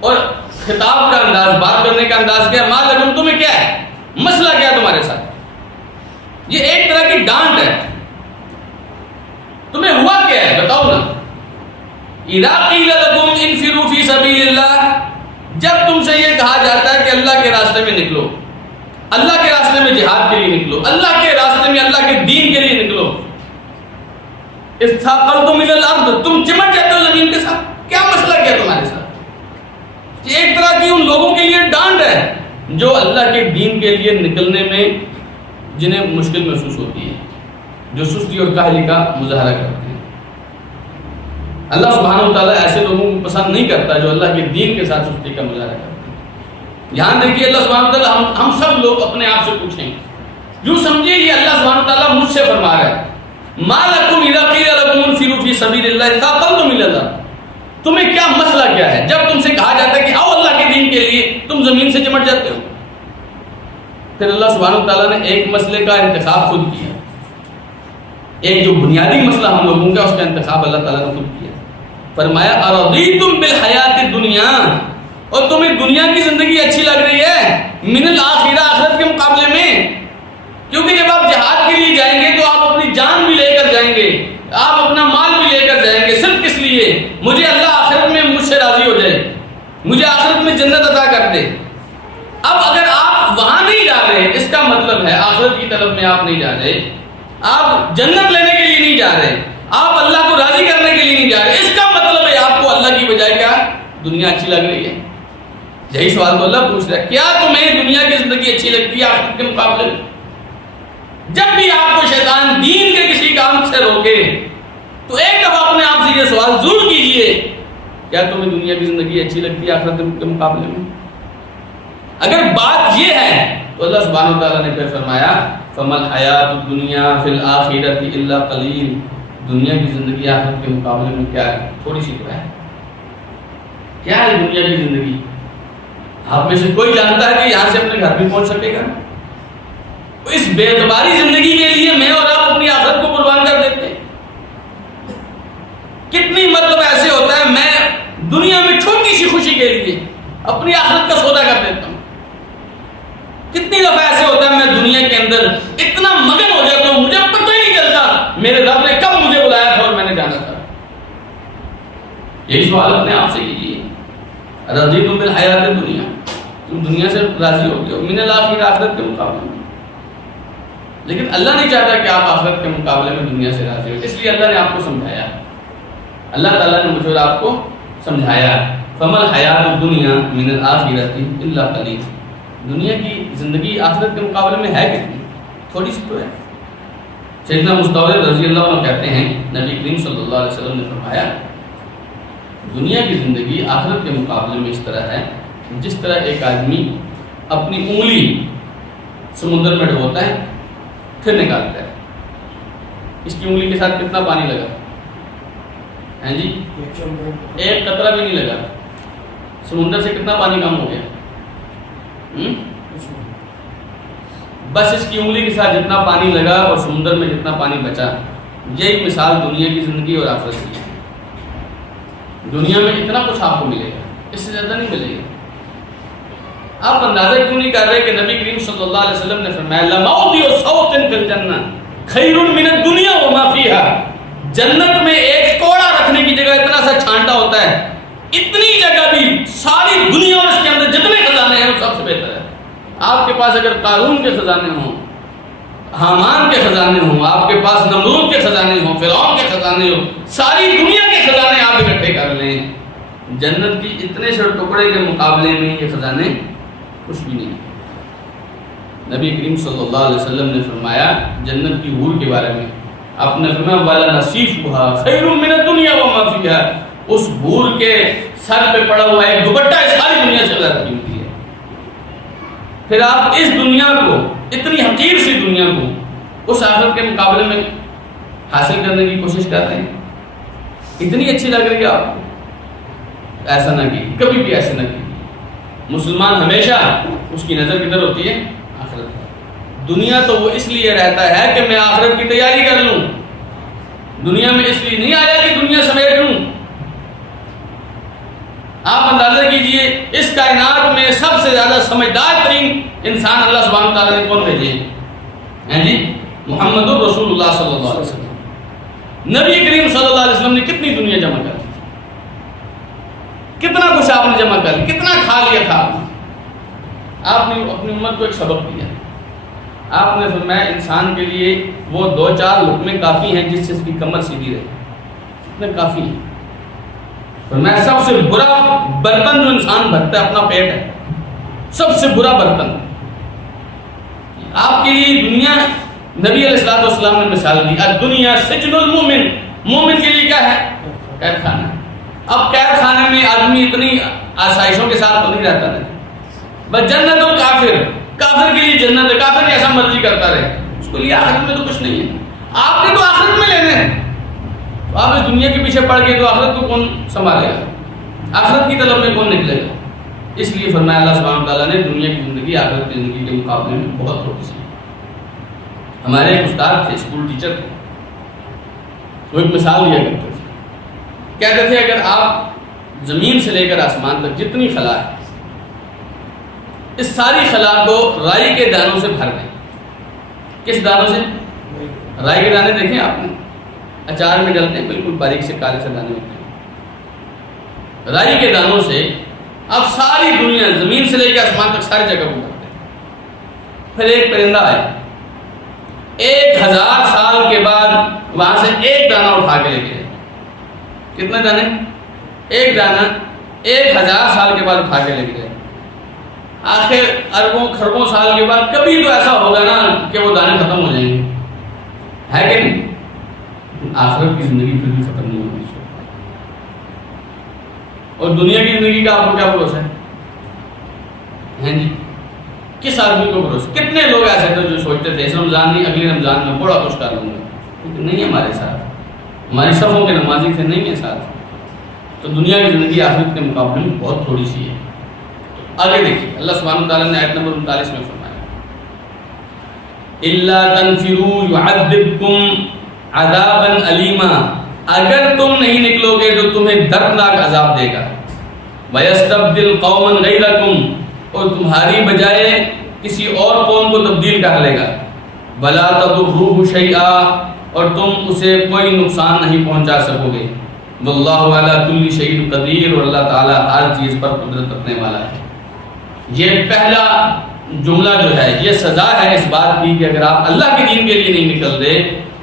اور خطاب کا انداز، بات کرنے کا انداز کیا؟ ما لکم، تمہیں کیا ہے، مسئلہ کیا ہے تمہارے ساتھ. یہ ایک طرح کی ڈانٹ ہے، تمہیں ہوا کیا ہے بتاؤ نا. اذا قیل لکم انفروا فی سبیل اللہ، جب تم سے یہ کہا جاتا ہے کہ اللہ کے راستے میں نکلو، اللہ کے راستے میں جہاد کے لیے نکلو، اللہ کے راستے میں اللہ کے دین کے لیے نکلو. اثاقلتم الی الارض، تم چمٹ جاتے ہو زمین کے ساتھ، کیا مسئلہ کیا تمہارے ساتھ. یہ ایک طرح کی ان لوگوں کے لیے ڈانٹ ہے جو اللہ کے دین کے لیے نکلنے میں جنہیں مشکل محسوس ہوتی ہے، جو سستی اور کاہلی کا مظاہرہ کرتے ہیں. اللہ سبحانہ و تعالیٰ ایسے لوگوں کو پسند نہیں کرتا جو اللہ کے دین کے ساتھ سستی کا مظاہرہ کرتے ہیں۔ یہاں دیکھیے اللہ سبحانہ و تعالیٰ ہم سب لوگ اپنے آپ سے پوچھیں، یوں سمجھیے یہ اللہ سبحانہ و تعالیٰ مجھ سے فرما رہا ہے مَا لَكُمْ إِذَا قِيلَ لَكُمُ انفِرُوا فِي سَبِيلِ اللَّهِ ثَاقَلْتُمْ إِلَى الْأَرْضِ، تمہیں کیا مسئلہ کیا ہے جب تم سے کہا جاتا ہے کہ آؤ اللہ کے دین کے لیے تم زمین سے چمٹ جاتے ہو؟ پھر اللہ سبحانہ و تعالیٰ نے ایک مسئلے کا انتخاب خود کیا، ایک جو بنیادی مسئلہ ہم لوگوں کا اس کا انتخاب اللہ تعالیٰ نے خود کیا، فرمایا اَرَضِيتُمْ بِالْحَيَاةِ الدُّنْيَا، اور تمہیں دنیا کی زندگی اچھی لگ رہی ہے من الآخرہ، آخرت کے مقابلے میں؟ کیونکہ جب آپ جہاد کے لیے جائیں گے تو آپ اپنی جان بھی لے کر جائیں گے، آپ اپنا مال بھی لے کر جائیں گے، صرف کس لیے؟ مجھے اللہ آخرت میں مجھ سے راضی ہو جائے، مجھے آخرت میں جنت عطا کر دے۔ اب اگر آپ وہاں نہیں جا رہے، اس کا مطلب ہے آخرت کی طرف میں آپ نہیں جا رہے، آپ جنت لینے کے لیے نہیں جا رہے، آپ اللہ کو راضی کرنے کے لیے نہیں جا رہے، اس کا مطلب ہے آپ کو اللہ کی بجائے کیا دنیا اچھی لگ رہی ہے۔ یہی سوال تو اللہ پوچھ رہا ہے، کیا تمہیں دنیا کی زندگی اچھی لگتی ہے آخرت کے مقابلے میں؟ جب بھی آپ کو شیطان دین کے کسی کام سے روکے تو ایک دفعہ اپنے آپ سے یہ سوال ضرور کیجئے، کیا تمہیں دنیا کی زندگی اچھی لگتی ہے آخرت کے مقابلے میں؟ اگر بات یہ ہے تو اللہ سبحانہ وتعالیٰ نے پھر فرمایا فَمَا الْحَيَاةُ الدُّنْيَا فِي الْآخِرَةِ إِلَّا قَلِيلٌ، دنیا کی زندگی آخرت کے مقابلے میں کیا ہے؟ تھوڑی سی تو ہے۔ کیا ہے دنیا کی زندگی؟ آپ میں سے کوئی جانتا ہے کہ یہاں سے اپنے گھر بھی پہنچ سکے گا؟ اس بے اعتباری زندگی کے لیے میں اور آپ اپنی آخرت کو قربان کر دیتے ہیں۔ کتنی مطلب ایسے ہوتا ہے میں دنیا میں چھوٹی سی خوشی کے لیے اپنی آخرت کا سودا کر دیتا ہوں۔ کتنی دفعہ ایسے ہوتا ہے میں دنیا کے اندر اتنا مگن ہو جاتا ہوں مجھے پتہ ہی نہیں چلتا میرے رب نے کب مجھے بلایا تھا اور میں نے جانا تھا۔ یہی سوال اپنے آپ سے کیجیے، رضیتم بالحیات الدنیا، تم دنیا سے راضی ہو گئے ہو من الآخرہ، آخرت کے مقابلے میں۔ لیکن اللہ نہیں چاہتا کہ آپ آخرت کے مقابلے میں دنیا سے راضی ہو، اس لیے اللہ نے آپ کو سمجھایا، اللہ تعالیٰ نے مجھے اور آپ کو سمجھایا فَمَا الْحَيَاةُ الدُّنْيَا مِنَ الْآخِرَةِ إِلَّا قَلِيلٌ، دنیا کی زندگی آخرت کے مقابلے میں ہے کتنی؟ تھوڑی سی تو ہے۔ سیدنا مستورد رضی اللہ عنہ کہتے ہیں نبی کریم صلی اللہ علیہ وسلم نے فرمایا دنیا کی زندگی آخرت کے مقابلے میں اس طرح ہے جس طرح ایک آدمی اپنی انگلی سمندر میں ڈبوتا ہے پھر نکالتا ہے، اس کی انگلی کے ساتھ کتنا پانی لگا ہے جی؟ ایک قطرہ بھی نہیں لگا، سمندر سے کتنا پانی کم ہو گیا؟ بس اس کی انگلی کے ساتھ جتنا پانی لگا اور سمندر میں جتنا پانی بچا، یہی مثال دنیا کی زندگی اور آخرت کی ہے۔ دنیا میں اتنا کچھ آپ کو ملے گا، اس سے زیادہ نہیں ملے گا۔ آپ اندازہ کیوں نہیں کر رہے کہ نبی کریم صلی اللہ علیہ وسلم نے فرمایا لَمَوْضِعُ صَوْتٍ فِي الْجَنَّةِ خَيْرٌ مِنَ الدُّنْيَا وَمَا فِيهَا، جنت میں ایک کوڑا رکھنے کی جگہ اتنا سا چھانٹا ہوتا ہے، اتنی جگہ بھی ساری دنیا اور اس کے اندر جتنے خزانے ہیں وہ سب سے بہتر ہے۔ آپ کے پاس اگر قارون کے خزانے ہوں، حامان کے خزانے ہوں، آپ کے پاس نمرود کے خزانے ہوں، فرعون کے خزانے ہوں، ساری دنیا کے خزانے آپ اکٹھے کر لیں، جنت کی اتنے سے ٹکڑے کے مقابلے میں یہ خزانے کچھ بھی نہیں۔ نبی کریم صلی اللہ علیہ وسلم نے فرمایا جنت کی حور کے بارے میں، آپ نے فرمایا وَلَنَصِيفُهَا خَيْرٌ مِنَ الدُّنْيَا وَمَا فِيهَا، اس حور کے سر پہ پڑا ہوا ایک دوپٹہ ساری دنیا سے زیادہ قیمتی ہے۔ پھر آپ اس دنیا کو، اتنی حقیر سی دنیا کو اس آخرت کے مقابلے میں حاصل کرنے کی کوشش کر رہے ہیں، اتنی اچھی لگ رہی ہے آپ کو، ایسا نہ کی، کبھی بھی ایسا نہ کی۔ مسلمان ہمیشہ اس کی نظر کدھر ہوتی ہے؟ آخرت۔ دنیا تو وہ اس لیے رہتا ہے کہ میں آخرت کی تیاری کر لوں، دنیا میں اس لیے نہیں آیا کہ دنیا سمیٹ لوں۔ آپ اندازہ کیجئے اس کائنات میں سب سے زیادہ سمجھدار ترین انسان اللہ سبحانہ وتعالیٰ نے کون بھیجے ہیں جی؟ محمد الرسول اللہ صلی اللہ علیہ وسلم۔ نبی کریم صلی اللہ علیہ وسلم نے کتنی دنیا جمع کر دی، کتنا کچھ آپ نے جمع کر لیا، کتنا کھا لیا تھا آپ نے اپنی امت کو ایک سبق دیا۔ آپ نے فرمایا انسان کے لیے وہ 2-4 لقمے کافی ہیں جس سے اس کی کمر سیدھی رہے، اتنے کافی ہیں۔ فرمایا سب سے برا برتن جو انسان بھرتا ہے اپنا پیٹ ہے، سب سے برا برتن۔ آپ کے لیے دنیا، نبی علیہ الصلوۃ والسلام نے مثال دی الدنیا سجن المومن، مومن کے لیے کیا ہے؟ قید خانہ. اب قید خانے میں آدمی اتنی آسائشوں کے ساتھ تو نہیں رہتا ہے. بس جنت الکافر، کافر کے لیے جنت ہے، کافر جیسا مرضی کرتا رہے، اس کے لیے آخرت میں تو کچھ نہیں ہے. آپ نے تو آخرت میں لینے ہیں، تو آپ اس دنیا کے پیچھے پڑ گئے تو آخرت کو کون سنبھالے گا؟ آخرت کی طلب میں کون نکلے گا؟ اس لیے فرمایا اللہ سبحانہ وتعالیٰ نے دنیا کی زندگی آخرت کی زندگی کے مقابلے میں بہت تھوڑی سی. ہمارے ایک استاد تھے، اسکول ٹیچر تھے، وہ ایک مثال دیا کرتے تھے. کہتے تھے اگر آپ زمین سے لے کر آسمان تک جتنی خلا ہے، اس ساری خلا کو رائی کے دانوں سے بھر دیں. کس دانوں سے؟ رائی کے دانے دیکھیں آپ نے، اچار میں ڈلتے ہیں، بالکل باریک سے کالے سے دانے ہوتے ہیں. رائی کے دانوں سے اب ساری دنیا زمین سے لے کے آسمان تک ساری جگہ کو بھرتے ہیں. پھر ایک پرندہ آئے، 1000 سال کے بعد وہاں سے ایک دانہ اٹھا کے لے کے. کتنے دانے؟ ایک دانہ 1000 سال کے بعد اٹھا کے لے گئے. آخر اربوں خربوں سال کے بعد کبھی تو ایسا ہوگا نا کہ وہ دانے ختم ہو جائیں گے، ہے کہ نہیں؟ آخرت کی زندگی پھر بھی ختم نہیں ہوگی. اور دنیا کی زندگی کا آپ کو کیا بھروسہ ہے جی؟ کس آدمی کو بھروسہ؟ کتنے لوگ ایسے تھے جو سوچتے تھے اس رمضان نہیں اگلی رمضان میں بڑا کچھ کر لوں گا، لیکن نہیں ہمارے ساتھ، ہماری صفوں کے نمازی تھے نہیں ہے ساتھ. تو دنیا کی زندگی آخرت کے مقابلے میں بہت تھوڑی سی ہے. آگے دیکھیے اللہ سبحانہ وتعالیٰ نے آیت نمبر 39 میں فرمایا اِلَّا تَنْفِرُوا يُعَذِّبْكُمْ عَذَابًا عَلِيمًا، اگر تم نہیں نکلو گے تو تمہیں دردناک عذاب دے گا. وَيَسْتَبْدِلْ قَوْمًا غَيْرَكُمْ، اور تمہاری بجائے کسی اور قوم کو تبدیل کر لے گا. وَلَا تَضُرُّوهُ شَيْئًا، اور تم اسے کوئی نقصان نہیں پہنچا سکو گے. وَاللَّهُ عَلَى كُلِّ شَيْءٍ قَدِيرٌ، اور اللہ تعالیٰ ہر چیز پر قدرت رکھنے والا ہے. یہ پہلا جملہ جو ہے یہ سزا ہے اس بات کی کہ اگر آپ اللہ کے دین کے لیے نہیں نکلتے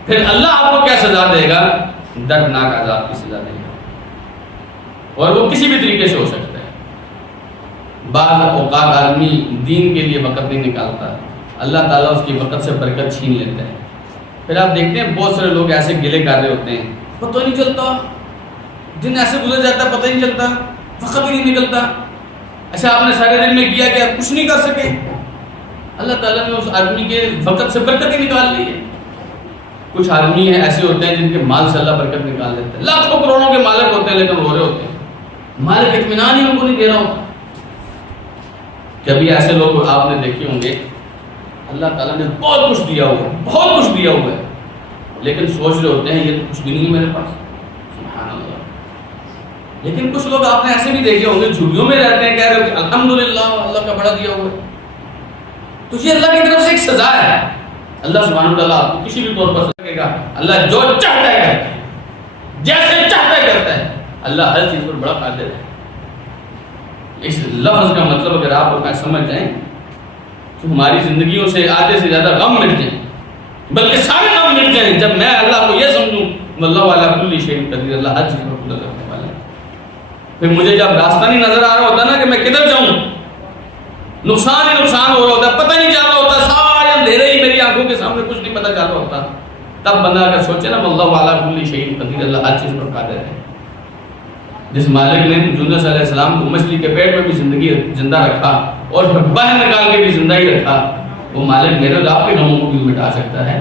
پھر اللہ آپ کو کیا سزا دے گا؟ دردناک عذاب کی سزا دے گا. اور وہ کسی بھی طریقے سے ہو سکتا ہے. بعض اوقات آدمی دین کے لیے وقت نہیں نکالتا، اللہ تعالیٰ اس کی وقت سے برکت چھین لیتا ہے. پھر آپ دیکھتے ہیں بہت سارے لوگ ایسے گلے کر رہے ہوتے ہیں، پتہ نہیں چلتا، دن ایسے گزر جاتا ہے، پتہ نہیں چلتا، وقت ہی نہیں نکلتا. اچھا آپ نے سارے دن میں کیا کہ آپ کچھ نہیں کر سکے؟ اللہ تعالیٰ نے اس آدمی کے وقت سے برکت ہی نکال لی ہے. کچھ آدمی ایسے ہوتے ہیں جن کے مال سے اللہ برکت نکال دیتا ہے، لاکھوں کروڑوں کے مالک ہوتے ہیں لیکن رو رہے ہوتے ہیں، مالک اطمینان ہی ان کو نہیں دے رہا ہوتا. کبھی ایسے لوگ آپ نے دیکھے ہوں گے اللہ تعالیٰ نے بہت کچھ دیا ہوا ہے، بہت کچھ دیا ہوا ہے، لیکن سوچ رہے ہوتے ہیں یہ تو کچھ بھی نہیں ہے میرے پاس. سبحان اللہ. لیکن کچھ لوگ آپ نے ایسے بھی دیکھے ہوں گے جھولیوں میں رہتے ہیں، کہہ رہے ہیں الحمدللہ اللہ کا بڑا دیا ہوا ہے. تو یہ اللہ کی طرف سے ایک سزا ہے. اللہ سبحانہ وتعالیٰ آپ کو کسی بھی طور پر سکے گا. اللہ جو چاہتا ہے کرتا ہے، جیسے چاہتا ہے کرتا ہے. اللہ ہر چیز پر بڑا قادر ہے. اس لفظ کا مطلب اگر آپ اور میں سمجھ جائیں تو ہماری زندگیوں سے آدھے سے زیادہ غم مٹ جائیں، بلکہ سارے غم مٹ جائیں جب میں اللہ کو یہ سمجھوں واللہ علی کل شیء قدیر، اللہ ہر چیز پر قدرت رکھنے والا ہے. پھر مجھے جب راستہ نہیں نظر آ رہا ہوتا نا کہ میں کدھر جاؤں، نقصان ہی نقصان ہو رہا ہوتا ہے، پتہ نہیں چل رہا ہوتا، سارے اندھیرے ہی میری آنکھوں کے سامنے، کچھ نہیں پتہ چل رہا ہوتا، تب بندہ اگر سوچے نا واللہ علی کل شیء قدیر، اللہ ہر چیز پر قادر ہے. جس مالک نے یونس علیہ السلام کو مچھلی کے پیٹ میں بھی زندگی زندہ رکھا اور باہر نکال کے بھی زندہ ہی رکھا، وہ مالک میرے اور آپ کے غموں کو بھی مٹا سکتا ہے.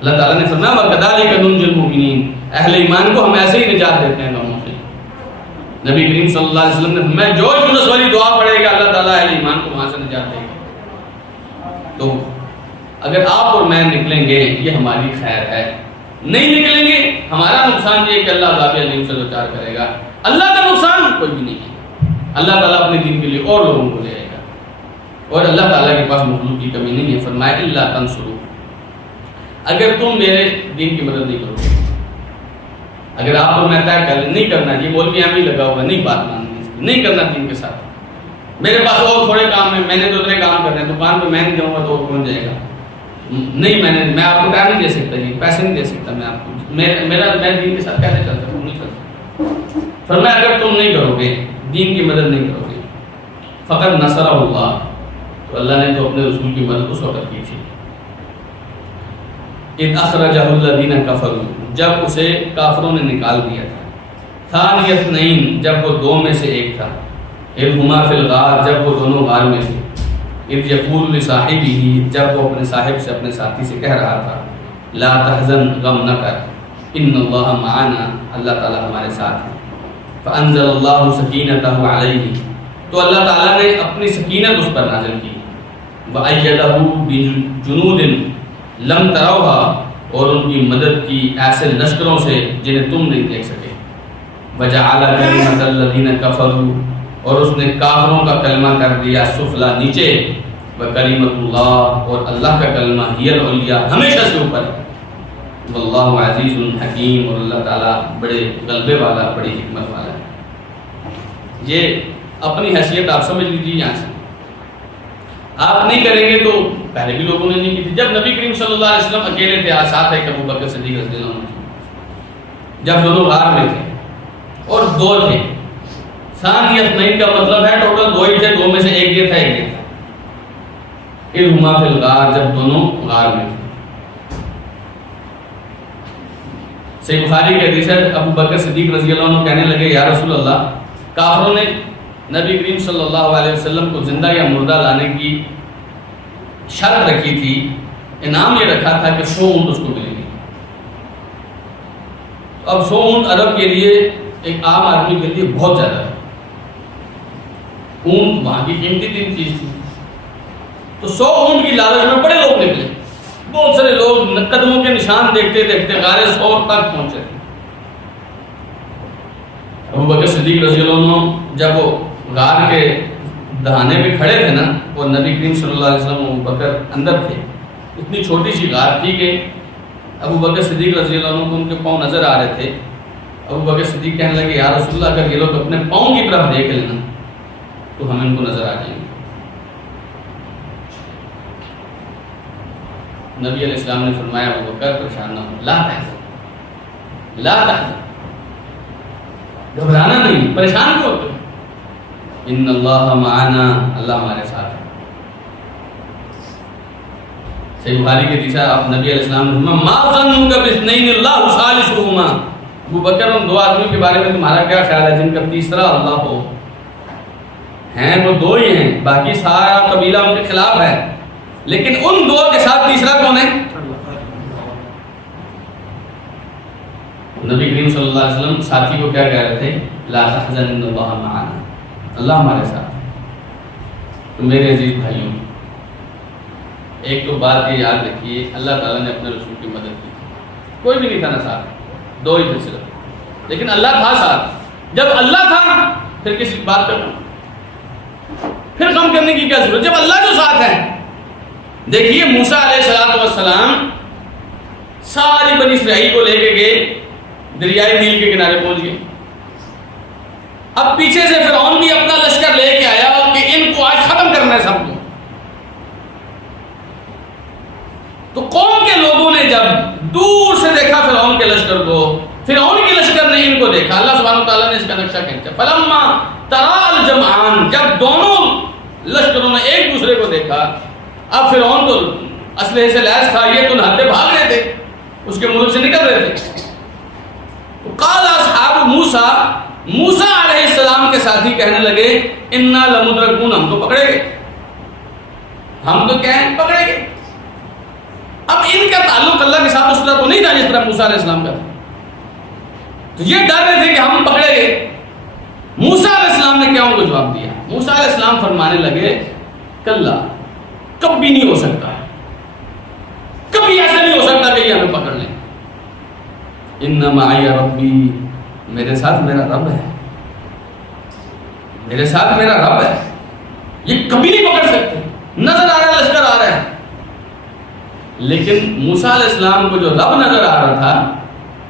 اللہ تعالیٰ نے فرمایا وَكَذَلِكَ نُنْجِي الْمُؤْمِنِينَ، اہل ایمان کو ہم ایسے ہی نجات دیتے ہیں غموں سے. نبی کریم صلی اللہ علیہ وسلم نے فرمایا جو یونس والی دعا پڑھے گا اللہ تعالیٰ اہل ایمان کو وہاں سے نجات دے گا. تو اگر آپ اور میں نکلیں گے یہ ہماری خیر ہے، نہیں نکلیں گے ہمارا نقصان یہ کہ اللہ عذاب علیم سے دوچار کرے گا. اللہ کا نقصان کوئی بھی نہیں ہے. اللہ تعالیٰ اپنے دین کے لیے اور لوگوں کو لے آئے گا، اور اللہ تعالیٰ کے پاس مخلوق کی کمی نہیں ہے. فرمایا الا تنصروا، اگر تم میرے دین کی مدد نہیں کرو گے، اگر آپ اور میں طے کر لیں نہیں کرنا، یہ مولوی امی لگا ہوا نہیں بات ماننی، نہیں کرنا دین کے ساتھ، میرے پاس اور تھوڑے کام ہیں، میں نے تو اتنے کام کرنے ہیں، دکان پہ میں نہیں جاؤں گا تو کون جائے گا، نہیں میں آپ کو ٹائم نہیں دے سکتا، جی پیسے نہیں دے سکتا میں آپ کو، میں دین کے ساتھ کیسے چل سکتا ہوں، نہیں کر سکتا. فرمایا اگر تم نہیں کرو گے، دین کی مدد نہیں کرو گے، فقط نصرہ اللہ، تو اللہ نے جو اپنے رسول کی مدد اس وقت کی تھی. اذ اخرجہ الذین کفروا، جب اسے کافروں نے نکال دیا تھا. ثانی اثنین جب وہ دو میں سے ایک تھا، اذ ہما فی الغار جب وہ دونوں غار میں تھے، اذ یقول لصاحبہ جب وہ اپنے صاحب سے اپنے ساتھی سے کہہ رہا تھا، لا تحزن غم نہ کر، ان اللہ معنا اللہ تعالیٰ ہمارے ساتھ ہے، فانزل اللہ سکینتہ علیہ تو اللہ تعالیٰ نے اپنی سکینت اس پر نازل کی، وَأَيَّدَهُ بِجُنُودٍ لَمْ تَرَوْهَا اور ان کی مدد کی ایسے لشکروں سے جنہیں تم نہیں دیکھ سکے، وَجَعَلَ كَلِمَةَ الَّذِينَ كَفَرُوا اور اس نے کافروں کا کلمہ کر دیا سفلا نیچے، وَكَلِمَةُ اللَّهِ اور اللہ کا کلمہ هِيَ الْعُلْيَا ہمیشہ سے اوپر ہے، وَاللَّهُ عَزِيزٌ حَكِيمٌ اور اللہ تعالیٰ بڑے غلبے والا بڑی حکمت والا ہے۔ یہ اپنی حیثیت آپ سمجھ لیجیے، یہاں سے آپ نہیں کریں گے تو پہلے بھی لوگوں نے نہیں کی تھی۔ جب نبی کریم صلی اللہ علیہ وسلم اکیلے تھے، ساتھ ہے ابو بکر صدیق رضی اللہ عنہ، جب دونوں غار میں تھے اور دو تھے، ثانی اثنین کا مطلب ہے ٹوٹل دو ہی تھے، دو میں سے ایک یہ تھا ایک یہ تھا، اذ ہما فی الغار جب دونوں غار میں تھے۔ صحیح بخاری کے حدیث ہے، ابو بکر صدیق رضی اللہ عنہ کہنے لگے یا رسول اللہ، کافروں نے نبی کریم صلی اللہ علیہ وسلم کو زندہ یا مردہ لانے کی شرط رکھی تھی، انعام یہ رکھا تھا کہ 100 اونٹ اس کو ملیں گے۔ اب 100 اونٹ عرب کے لیے ایک عام آدمی کے لیے بہت زیادہ ہے، اونٹ وہاں کی قیمتی تین چیز تھی، تو 100 اونٹ کی لالچ میں بڑے لوگ نکلے، بہت سارے لوگ قدموں کے نشان دیکھتے دیکھتے غار ثور تک پہنچے۔ ابو بکر صدیق رضی اللہ عنہ جب وہ غار کے دہانے پہ کھڑے تھے نا، اور نبی کریم صلی اللہ علیہ وسلم ابو بکر اندر تھے، اتنی چھوٹی سی غار تھی کہ ابو بکر صدیق رضی اللہ عنہ کو ان کے پاؤں نظر آ رہے تھے۔ ابو بکر صدیق کہنے لگے یا رسول اللہ، اگر یہ لوگ اپنے پاؤں کی طرف دیکھ لینا تو ہمیں ان کو نظر آ جائیں گے۔ نبی علیہ السلام نے فرمایا ابو بکر پریشان نہ ہو، لا تحزن لا تحزن، گھبرانا نہیں، پریشان کیوں ہوتے، ان اللہ معنا اللہ ہمارے ساتھ ہے۔ صحیح بخاری کے تیسرا آپ نبی علیہ السلام نے فرمایا ما ظنک باثنین اللہ ثالثہما، ابو بکر ان دو آدمیوں کے بارے میں تمہارا کیا خیال ہے جن کا تیسرا اللہ ہو؟ ہیں وہ دو ہی ہیں، باقی سارا قبیلہ ان کے خلاف ہے، لیکن ان دو کے ساتھ تیسرا کون ہے؟ نبی کریم صلی اللہ علیہ وسلم ساتھی کو کیا کہہ رہے تھے؟ لا تحزن ان اللہ معنا، اللہ ہمارے ساتھ ہے۔ تو میرے عزیز بھائیوں، ایک تو بات یہ یاد رکھیے، اللہ تعالیٰ نے اپنے رسول کی مدد کی، کوئی بھی نہیں تھا نا ساتھ، دو ہی تھے صرف، لیکن اللہ تھا ساتھ۔ جب اللہ تھا پھر کسی بات کرنا، پھر غم کرنے کی کیا ضرورت جب اللہ جو ساتھ ہے۔ دیکھیے موسیٰ علیہ السلام ساری بنی اسرائیل کو لے کے گئے، دریائے نیل کے کنارے پہنچ گئے، اب پیچھے سے فرعون بھی اپنا لشکر لے کے آیا کہ ان کو آج ختم کرنا ہے سب کو۔ تو قوم کے لوگوں نے جب دور سے دیکھا فرعون کے لشکر کو، فرعون کے لشکر نے ان کو دیکھا، اللہ سبحانہ وتعالیٰ نے اس کا نقشہ کھینچا، فلما ترا الجمعان جب دونوں لشکروں نے ایک دوسرے کو دیکھا، اب فرعون تو اسلحے سے لیس تھا، یہ تو نہتے بھاگ رہے تھے، اس کے ملک سے نکل رہے تھے۔ تو قال اصحاب موسیٰ، موسیٰ علیہ السلام کے ساتھی کہنے لگے انا لمدرکون، ہم تو پکڑے گئے، ہم تو کیا ہیں پکڑے گئے۔ اب ان کا تعلق اللہ کے ساتھ اس طرح تو نہیں تھا جس طرح موسیٰ علیہ السلام کا تھا، تو یہ ڈر رہے تھے کہ ہم پکڑے گئے۔ موسیٰ علیہ السلام نے کیا ان کو جواب دیا؟ موسیٰ علیہ السلام فرمانے لگے کلا، کبھی نہیں ہو سکتا، کبھی ایسا نہیں ہو سکتا کہ یہ ہمیں پکڑ لیں۔ ان معی ربی، میرے ساتھ میرا رب ہے، میرے ساتھ میرا رب ہے، یہ کبھی نہیں پکڑ سکتے۔ نظر آ رہا ہے لشکر آ رہا ہے، لیکن موسیٰ علیہ السلام کو جو رب نظر آ رہا تھا،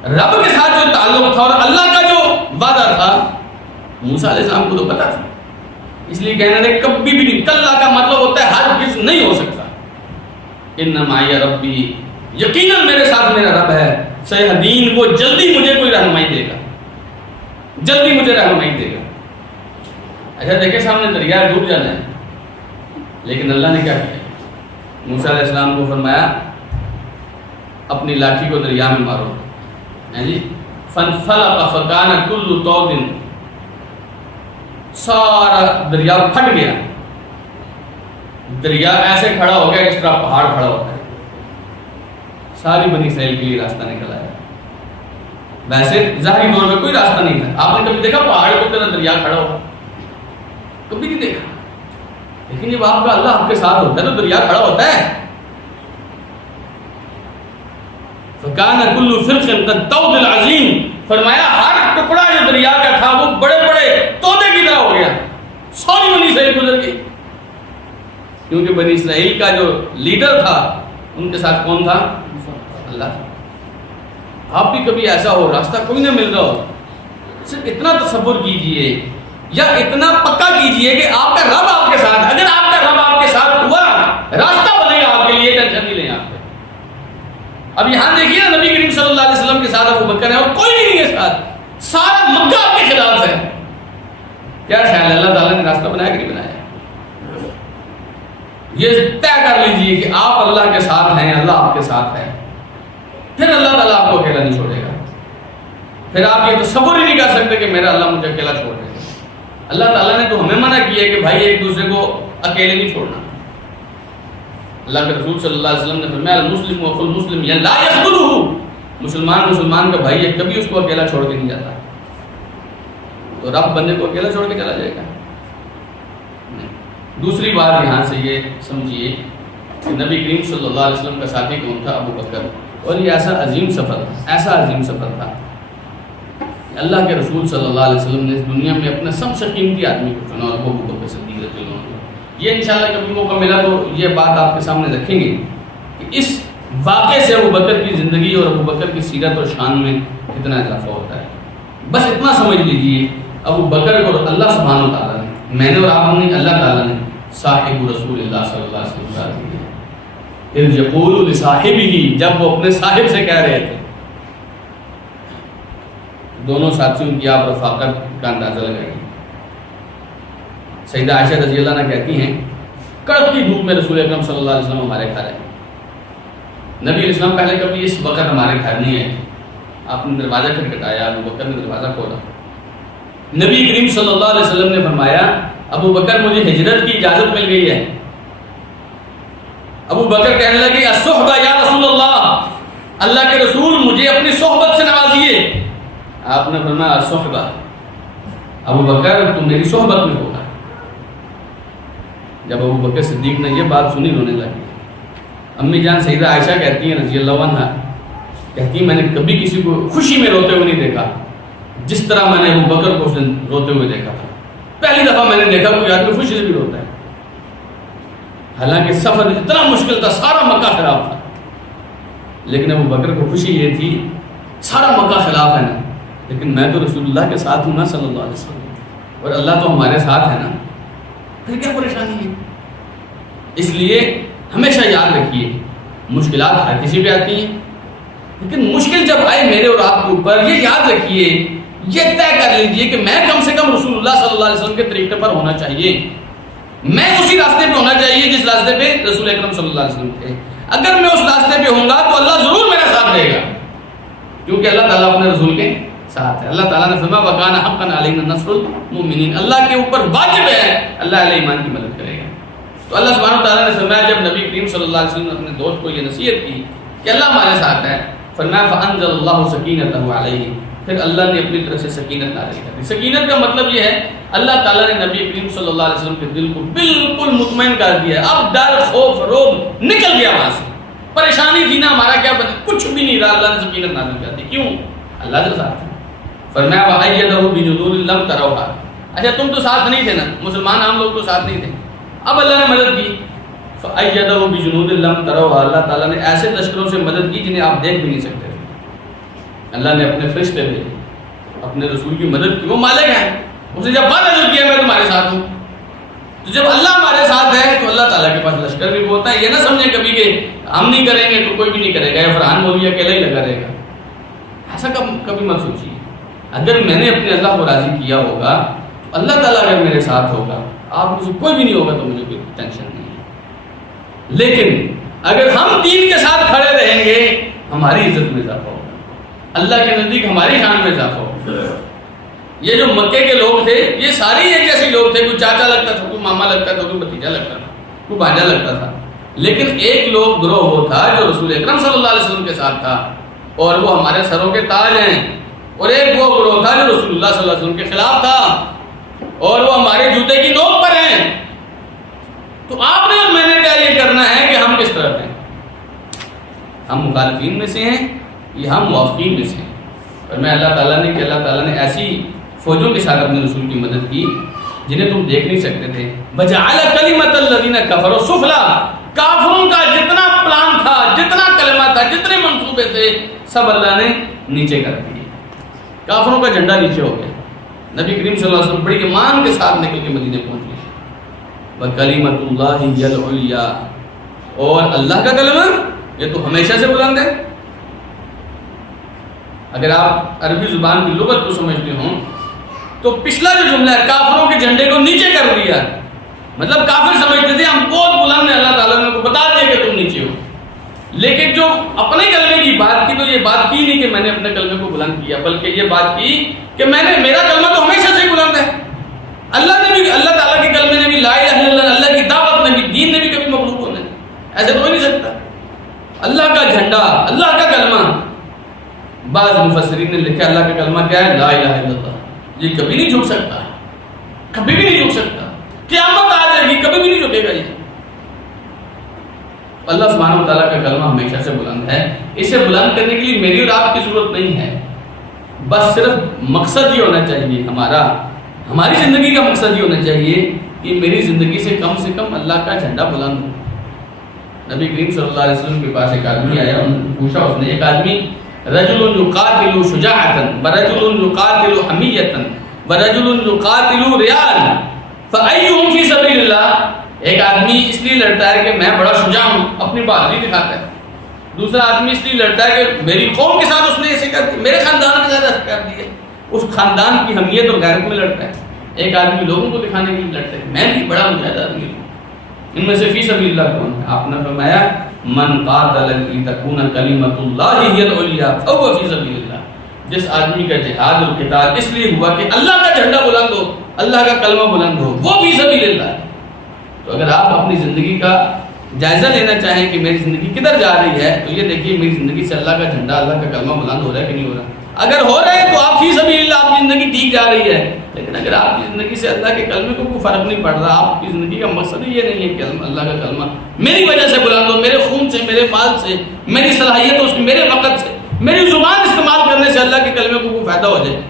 رب کے ساتھ جو تعلق تھا اور اللہ کا جو وعدہ تھا، موسیٰ علیہ السلام کو تو پتا تھا، اس لیے کہنے لگے کبھی بھی نہیں۔ کلا کا مطلب ہوتا ہے ہرگز نہیں ہو سکتا۔ ان معی ربی، یقیناً میرے ساتھ میرا رب ہے، سیہدین، وہ جلدی مجھے کوئی رہنمائی دے گا، جلدی مجھے رہنمائی دے گا۔ اچھا دیکھیں سامنے دریا ڈوب جانا ہے، لیکن اللہ نے کیا کیا؟ موسیٰ علیہ السلام کو فرمایا اپنی لاٹھی کو دریا میں مارو، جی فانفلق فکان کل طود، سارا دریا پھٹ گیا. دریا ایسے کھڑا ہو گیا جس طرح پہاڑ کھڑا ہوتا ہے. ساری بنی اسرائیل کے لیے راستہ نکل آیا. ویسے ظاہری طور پہ کوئی راستہ نہیں تھا. آپ نے کبھی دیکھا پہاڑ کے اوپر دریا کھڑا ہوا؟ کبھی نہیں دیکھا. لیکن جب آپ کا اللہ آپ کے ساتھ ہوتا ہے تو دریا کھڑا ہوتا ہے. فکان کل فرق کالطود العظیم، فرمایا ہر ٹکڑا جو دریا کا تھا وہ بڑے بڑے تودے کی طرح ہو گیا. ساری بنی اسرائیل گزر گئی. کیونکہ بنی اسرائیل کا جو لیڈر تھا ان کے ساتھ کون تھا؟ اللہ تھا. آپ بھی کبھی ایسا ہو راستہ کوئی نہ مل رہا ہو، صرف اتنا تصور کیجئے یا اتنا پکا کیجئے کہ آپ کا رب آپ کے ساتھ. اگر آپ کا رب آپ کے ساتھ ہوا راستہ بنے گا آپ کے لیے، ٹینشن نہیں لیں آپ. اب یہاں دیکھیے نا، نبی کریم صلی اللہ علیہ وسلم کے ساتھ ابو بکر ہے اور کوئی بھی نہیں ہے ساتھ. سارا مکہ آپ کے خلاف ہے. کیا خیال ہے اللہ تعالیٰ نے راستہ بنایا کہ نہیں بنایا؟ یہ طے کر لیجئے کہ آپ اللہ کے ساتھ ہیں، اللہ آپ کے ساتھ ہے. پھر اللہ تعالیٰ آپ کو اکیلا نہیں چھوڑے گا. پھر آپ یہ تصور ہی نہیں کر سکتے کہ میرا اللہ مجھے اکیلا چھوڑ دے گا. اللہ تعالیٰ نے تو ہمیں منع کیا ہے کہ بھائی ایک دوسرے کو اکیلے نہیں چھوڑنا. اللہ کے رسول صلی اللہ علیہ وسلم نے فرمایا المسلم اخو المسلم لا یخذلہ، مسلمان کا بھائی ہے، کبھی اس کو اکیلا چھوڑ کے نہیں جاتا. تو رب بندے کو اکیلا چھوڑ کے چلا جائے گا؟ نہیں. دوسری بات یہاں سے یہ سمجھیے کہ نبی کریم صلی اللہ علیہ وسلم کا ساتھی کون تھا؟ ابو بکر. اور یہ ایسا عظیم سفر تھا، ایسا عظیم سفر تھا. اللہ کے رسول صلی اللہ علیہ وسلم نے اس دنیا میں اپنے سب سے قیمتی آدمی کو چنا، اور وہ ابو بکر صدیق رضی اللہ عنہ. یہ انشاءاللہ کبھی موقع ملا تو یہ بات آپ کے سامنے رکھیں گے کہ اس واقعے سے ابو بکر کی زندگی اور ابو بکر کی سیرت اور شان میں کتنا اضافہ ہوتا ہے. بس اتنا سمجھ لیجئے ابو بکر کو اللہ سبحانہ و تعالیٰ نے، میں نے اور آپ نے، اللہ تعالیٰ نے صاحب رسول اللہ صلی اللہ علیہ وسلم قرار دیا. اذ یقول لصاحبہ، جب وہ اپنے صاحب سے کہہ رہے تھے. دونوں ساتھیوں کی آپ رفاقت کا اندازہ لگائیے. سیدہ عائشہ رضی اللہ عنہ کہتی ہیں کڑکتی دھوپ میں رسول اکرم صلی اللہ علیہ وسلم ہمارے گھر آئے. نبی علیہ السلام پہلے کبھی اس وقت ہمارے گھر نہیں آئے. آپ نے دروازہ کھٹکھٹایا، ابو بکر نے دروازہ کھولا. نبی کریم صلی اللہ علیہ وسلم نے فرمایا ابو بکر مجھے ہجرت کی اجازت مل گئی ہے. ابو بکر کہنے لگے الصحبہ یا رسول اللہ، اللہ کے رسول مجھے اپنی صحبت سے نوازیے. آپ نے فرمایا الصحبہ، ابو بکر تم میری صحبت میں ہوگا. جب ابو بکر صدیق نے یہ بات سنی رونے لگی. امی جان سیدہ عائشہ کہتی ہیں رضی اللہ عنہ، کہتی ہیں میں نے کبھی کسی کو خوشی میں روتے ہوئے نہیں دیکھا جس طرح میں نے ابو بکر کو اس دن روتے ہوئے دیکھا تھا. پہلی دفعہ میں نے دیکھا کوئی آدمی خوشی سے بھی روتا ہے. حالانکہ سفر اتنا مشکل تھا، سارا مکہ خلاف تھا، لیکن ابو بکر کو خوشی یہ تھی سارا مکہ خلاف ہے نا، لیکن میں تو رسول اللہ کے ساتھ ہوں نا صلی اللہ علیہ وسلم، اور اللہ تو ہمارے ساتھ ہے نا، پھر کیا پریشانی ہے. اس لیے ہمیشہ یاد رکھیے مشکلات ہر کسی پہ آتی ہیں، لیکن مشکل جب آئے میرے اور آپ کے اوپر یہ یاد رکھیے، یہ طے کر لیجئے کہ میں کم سے کم رسول اللہ صلی اللہ علیہ وسلم کے طریقے پر ہونا چاہیے. میں اسی راستے پہ ہونا چاہیے جس راستے پہ رسول اکرم صلی اللہ علیہ وسلم تھے. اگر میں اس راستے پہ ہوں گا تو اللہ ضرور میرا ساتھ دے گا، کیونکہ اللہ تعالیٰ اپنے رسول کے ساتھ ہے. اللہ تعالیٰ نے فرمایا وَكَانَ حَقًّا عَلَيْنَا نَصْرُ الْمُؤْمِنِينَ، اللہ کے اوپر واجب ہے اللہ علیہ ایمان کی مدد کرے گا. تو اللہ سبحانہ تعالیٰ نے فرمایا جب نبی کریم صلی اللہ علیہ وسلم نے اپنے دوست کو یہ نصیحت کی کہ اللہ ہمارے ساتھ ہے، فرمایا فَأَنزَلَ اللَّهُ سَكِينَتَهُ عَلَيْهِ، پھر اللہ نے اپنی طرف سے سکینت نازل کر دی. سکینت کا مطلب یہ ہے اللہ تعالیٰ نے نبی کریم صلی اللہ علیہ وسلم کے دل کو بالکل مطمئن کر دیا. اب ڈر خوف روب نکل گیا وہاں سے. پریشانی تھی نا ہمارا کیا بنے، کچھ بھی نہیں رہا. اللہ نے سکینت نازل کر دی. کیوں؟ اللہ کے ساتھ ہے. فرمایا وَأَيَّدَهُ بِجُنُودٍ لَمْ تَرَوْهَا، اچھا تم تو ساتھ نہیں تھے نا، مسلمان عام لوگ تو ساتھ نہیں تھے. اب اللہ نے مدد کی. فَأَيَّدَهُ بِجُنُودٍ لَمْ تَرَوْهَا، اللہ تعالیٰ نے ایسے لشکروں سے مدد کی جنہیں آپ دیکھ بھی نہیں سکتے. اللہ نے اپنے فرشتے بھیجے، اپنے رسول کی مدد کی. وہ مالک ہے، اسے جب وعدہ جو کیا میں تمہارے ساتھ ہوں، تو جب اللہ ہمارے ساتھ ہے تو اللہ تعالیٰ کے پاس لشکر بھی ہوتا ہے. یہ نہ سمجھیں کبھی کہ ہم نہیں کریں گے تو کوئی بھی نہیں کرے گا، یا فرحان مولوی اکیلا ہی لگا رہے گا. ایسا کبھی مت سوچیے. اگر میں نے اپنے اللہ کو راضی کیا ہوگا تو اللہ تعالیٰ اگر میرے ساتھ ہوگا، آپ مجھے کوئی بھی نہیں ہوگا تو مجھے کوئی ٹینشن نہیں ہے. لیکن اگر ہم دین کے ساتھ کھڑے رہیں گے ہماری عزت میں اضافہ ہوگا. اللہ کے نزدیک ہماری شان میں اضافہ ہو۔ یہ جو مکے کے لوگ تھے یہ سارے ایک جیسے لوگ تھے، کوئی چاچا لگتا تھا، کوئی ماما لگتا تھا، کوئی بھتیجا لگتا تھا، کوئی بھانجا لگتا تھا، لیکن ایک لوگ گروہ وہ تھا جو رسول اکرم صلی اللہ علیہ وسلم کے ساتھ تھا اور وہ ہمارے سروں کے تاج ہیں، اور ایک وہ گروہ تھا جو رسول اللہ صلی اللہ علیہ وسلم کے خلاف تھا اور وہ ہمارے جوتے کی نوک پر ہیں۔ تو آپ نے اور میں نے کیا یہ کرنا ہے کہ ہم کس طرف ہیں؟ ہم مخالفین میں سے ہیں یا ہم موافقین میں سے ہیں؟ اور میں اللہ تعالیٰ نے کہ اللہ تعالیٰ نے ایسی فوجوں کے ساتھ اپنے رسول کی مدد کی جنہیں تم دیکھ نہیں سکتے تھے۔ وَجَعَلَ كَلِمَةَ الَّذِينَ كَفَرُوا سُفْلَىٰ، کافروں کا جتنا پلان تھا، جتنا کلمہ تھا، جتنے منصوبے تھے، سب اللہ نے نیچے کر دیے۔ کافروں کا جھنڈا نیچے ہو گیا۔ نبی کریم صلی اللہ علیہ وسلم بڑی ایمان کے ساتھ نکل کے مدینے پہنچ گئے۔ وَكَلِمَةُ اللَّهِ هِيَ الْعُلْيَا، اور اللہ کا کلمہ یہ تو ہمیشہ سے بلند ہے۔ اگر آپ عربی زبان کی لغت کو سمجھتے ہوں تو پچھلا جو جملہ ہے کافروں کے جھنڈے کو نیچے کر دیا، مطلب کافر سمجھتے تھے ہم بہت بلند ہیں، اللہ تعالیٰ نے کو بتا دیا کہ تم نیچے ہو۔ لیکن جو اپنے کلمے کی بات کی تو یہ بات کی نہیں کہ میں نے اپنے کلمے کو بلند کیا، بلکہ یہ بات کی کہ میرا کلمہ تو ہمیشہ سے بلند ہے۔ اللہ نے بھی، اللہ تعالیٰ کے کلمے نے بھی، لا الہ الا اللہ، اللہ کی دعوت نے بھی، دین نے بھی کبھی مغلوب ہونا ہے، ایسے تو ہو نہیں سکتا۔ اللہ کا جھنڈا، اللہ کا کلمہ، بعض مفسرین نے لکھا اللہ کا کلمہ کیا ہے؟ لا الہ الا اللہ۔ یہ کبھی نہیں جھک سکتا، کبھی بھی نہیں جھک سکتا، قیامت آ جائے گی کبھی بھی نہیں جھکے گا یہ۔ اللہ سبحانہ و تعالیٰ کا کلمہ ہمیشہ سے بلند ہے۔ اسے بلند کرنے کے لیے میری اور آپ کی ضرورت نہیں ہے، بس صرف مقصد یہ ہونا چاہیے ہماری زندگی کا مقصد یہ ہونا چاہیے کہ میری زندگی سے کم اللہ کا جھنڈا بلند ہو۔ نبی کریم صلی اللہ علیہ وسلم کے پاس ایک آدمی آیا، پوچھا اس نے، ایک آدمی رجل یقاتل شجاعتا ورجل یقاتل حمیتا ورجل یقاتل ریاء فأیہم فی سبیل اللہ، ایک آدمی اس لیے لڑتا ہے کہ میں بڑا شجاع ہوں، اپنی بہادری دکھاتا ہے، دوسرا آدمی اس لیے لڑتا ہے کہ میری قوم کے ساتھ اس نے ایسے کر دیا، میرے خاندان کے ساتھ ایسے کر دیا، اس خاندان کی حمیت اور غیرت میں لڑتا ہے۔ ایک آدمی لوگوں کو دکھانے کے لیے لڑتا ہے میں بھی بڑا مجاہد آدمی ہوں۔ ان میں سے فی سبیل اللہ کون ہے؟ آپ نے فرمایا من قاتل لتکون کلمۃ اللہ ہی العلیٰ فہو فی سبیل اللہ، جس آدمی کا جہاد اور قتال اس لیے ہوا کہ اللہ کا جھنڈا بلند ہو، اللہ کا کلمہ بلند ہو، وہ فی سبیل اللہ ہے۔ تو اگر آپ اپنی زندگی کا جائزہ لینا چاہیں کہ میری زندگی کدھر جا رہی ہے تو یہ دیکھیے میری زندگی سے اللہ کا جھنڈا، اللہ کا کلمہ بلند ہو رہا ہے کہ نہیں ہو رہا۔ اگر ہو رہا ہے تو آپ فی سبیل اللہ، آپ کی زندگی ٹھیک جا رہی ہے، لیکن اگر آپ کی زندگی سے اللہ کے کلمے کو کوئی فرق نہیں پڑ رہا، آپ کی زندگی کا مقصد یہ نہیں ہے کہ اللہ کا کلمہ میری وجہ سے بلند ہو، میرے خون سے، میرے مال سے، میری صلاحیتوں سے، میرے وقت سے، میری زبان استعمال کرنے سے اللہ کے کلمے کو کوئی فائدہ ہو جائے،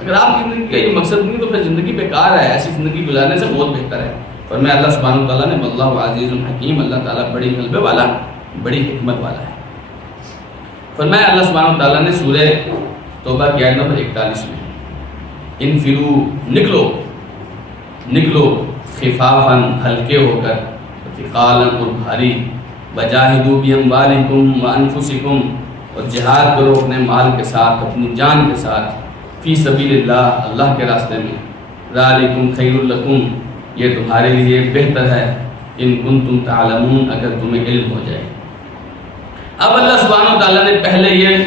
اگر آپ کی زندگی کا یہ مقصد نہیں تو پھر زندگی بیکار ہے۔ ایسی زندگی گزارنے سے بہت بہتر ہے۔ اور میں اللہ سبحانہ و تعالیٰ نے واللہ عزیز الحکیم، اللہ تعالیٰ بڑی غلبے والا، بڑی حکمت والا ہے۔ فرمایا اللہ سبحانہ و تعالیٰ نے سورہ توبہ کی آیت نمبر 41 میں، انفرو، نکلو خفافاً، ہلکے ہو کر، ثقالاً، اور بھاری، وجاہدوا باموالکم وانفسکم، اور جہاد کرو اپنے مال کے ساتھ، اپنی جان کے ساتھ، فی سبیل اللہ، اللہ کے راستے میں، ذالکم خیر لکم، یہ تمہارے لیے بہتر ہے، ان کنتم تعلمون، اگر تمہیں علم ہو جائے۔ اب اللہ سبحانہ و تعالیٰ نے پہلے یہ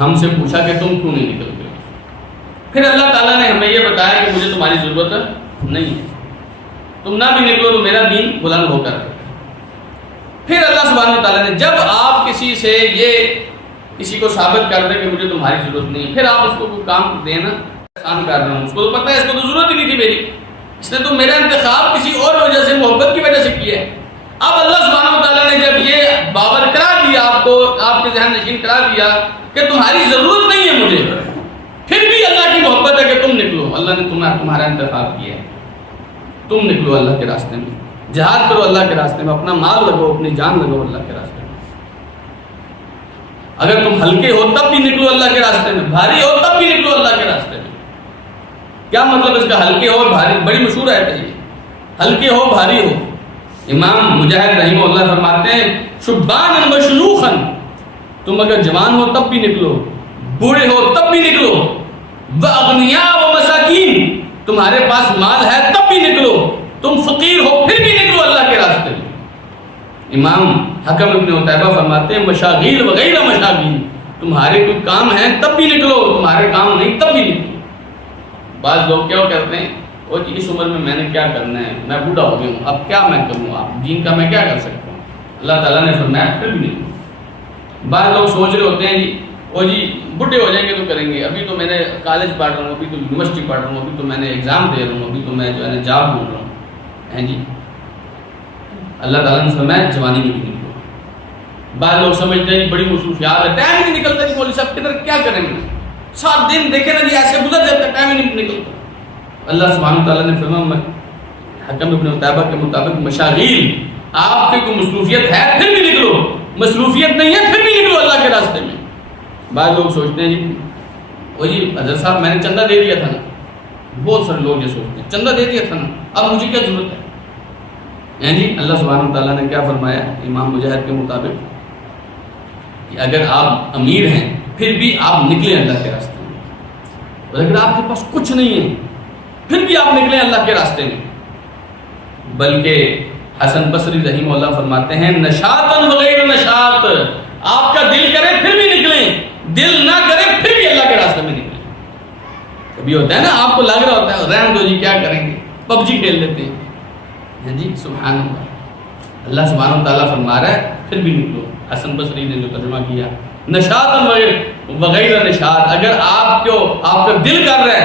ہم سے پوچھا کہ تم کیوں نہیں نکلتے، پھر اللہ تعالیٰ نے ہمیں یہ بتایا کہ مجھے تمہاری ضرورت نہیں ہے، تم نہ بھی نکلو تو میرا دین بلند ہو کر۔ پھر اللہ سبحانہ و تعالیٰ نے جب آپ کسی سے یہ کسی کو ثابت کر دیں کہ مجھے تمہاری ضرورت نہیں ہے، پھر آپ اس کو کوئی کام دینا آسان کر رہے ہوں، اس کو تو پتہ ہے اس کو تو ضرورت ہی نہیں تھی میری، اس نے تو میرا انتخاب کسی اور وجہ سے، محبت کی وجہ سے کیا ہے۔ اب اللہ سبحانہ و تعالیٰ نے جب یہ باور کرا دیا آپ کو، آپ کے ذہن نشین کرا دیا کہ تمہاری ضرورت نہیں ہے مجھے، پھر بھی اللہ کی محبت ہے کہ تم نکلو، اللہ نے تمہارا انتخاب کیا ہے، تم نکلو اللہ کے راستے میں، جہاد کرو اللہ کے راستے میں، اپنا مال لگو، اپنی جان لگو اللہ کے راستے میں۔ اگر تم ہلکے ہو تب بھی نکلو اللہ کے راستے میں، بھاری ہو تب بھی نکلو اللہ کے راستے میں۔ کیا مطلب اس کا ہلکے ہو اور بھاری؟ بڑی مشہور آیت ہے یہ، ہلکے ہو بھاری ہو۔ امام مجاہد رحمہ اللہ فرماتے ہیں شبان و شیوخا، تم اگر جوان ہو تب بھی نکلو، بوڑھے ہو تب بھی نکلو، واغنیاء و مساکین، تمہارے پاس مال ہے تب بھی نکلو، تم فقیر ہو پھر بھی نکلو اللہ کے راستے میں۔ امام حکم ابن عتیبہ فرماتے ہیں مشاغیل وغیر مشاغیل، تمہارے کوئی کام ہے تب بھی نکلو، تمہارے کام نہیں تب بھی نکلو۔ بعض لوگ کیا کرتے ہیں، وہ اس عمر میں نے کیا کرنا ہے، میں بوڑھا ہو گیا ہوں، اب کیا میں کروں، اب دین کا میں کیا کر سکتا ہوں۔ اللہ تعالیٰ نے فرمایا پھر بھی نکلو۔ بعض لوگ سوچ رہے ہوتے ہیں جی وہ جی بڈھے ہو جائیں گے تو کریں گے، ابھی تو میں نے کالج پڑھ رہا ہوں، ابھی تو یونیورسٹی پڑھ رہا ہوں، ابھی تو میں نے ایگزام دے رہا ہوں، ابھی تو میں جو ہے نا جاب ڈھونڈ رہا ہوں، ہیں جی۔ اللہ تعالیٰ نے فرمایا جوانی میں بھی نکلو۔ بعض لوگ سمجھتے ہیں جی بڑی مصروفیات ہے، ٹائم ہی نہیں نکلتا جی، مولوی صاحب کدھر کیا کریں گے، سات دن دیکھیں نا جی ایسے گزر جاتا ہے، ٹائم ہی نہیں نکلتا۔ اللہ سبحانہ تعالیٰ نے فرمایا حکم ابن عتیبہ کے مطابق مشاغیل، آپ کی کوئی مصروفیت ہے پھر بھی نکلو، مصروفیت نہیں ہے پھر بھی نکلو اللہ کے راستے میں۔ بعض لوگ سوچتے ہیں جی وہ جی حضرت صاحب میں نے چندہ دے دیا تھا نا، بہت سارے لوگ یہ سوچتے ہیں چندہ دے دیا تھا نا، اب مجھے کیا ضرورت ہے جی۔ اللہ سبحانہ تعالیٰ نے کیا فرمایا امام مجاہد کے مطابق کہ اگر آپ امیر ہیں پھر بھی آپ نکلیں اللہ کے راستے میں، اور اگر آپ کے پاس کچھ نہیں ہے پھر بھی آپ نکلیں اللہ کے راستے میں۔ بلکہ حسن بصری رحمہ اللہ فرماتے ہیں نشاطاً وغیر نشاط، آپ کا دل کرے پھر بھی نکلیں، دل نہ کرے پھر بھی اللہ کے راستے میں نکلیں۔ کبھی ہوتا ہے نا آپ کو لگ رہا ہوتا ہے رہنے دو جی کیا کریں گے، پب جی کھیل لیتے ہیں جی، سبحان اللہ۔ اللہ سبحانہ تعالیٰ فرما رہا ہے پھر بھی نکلو۔ حسن بصری نے جو ترجمہ کیا نشاطاً وغیر نشاط، اگر آپ کا دل کر رہا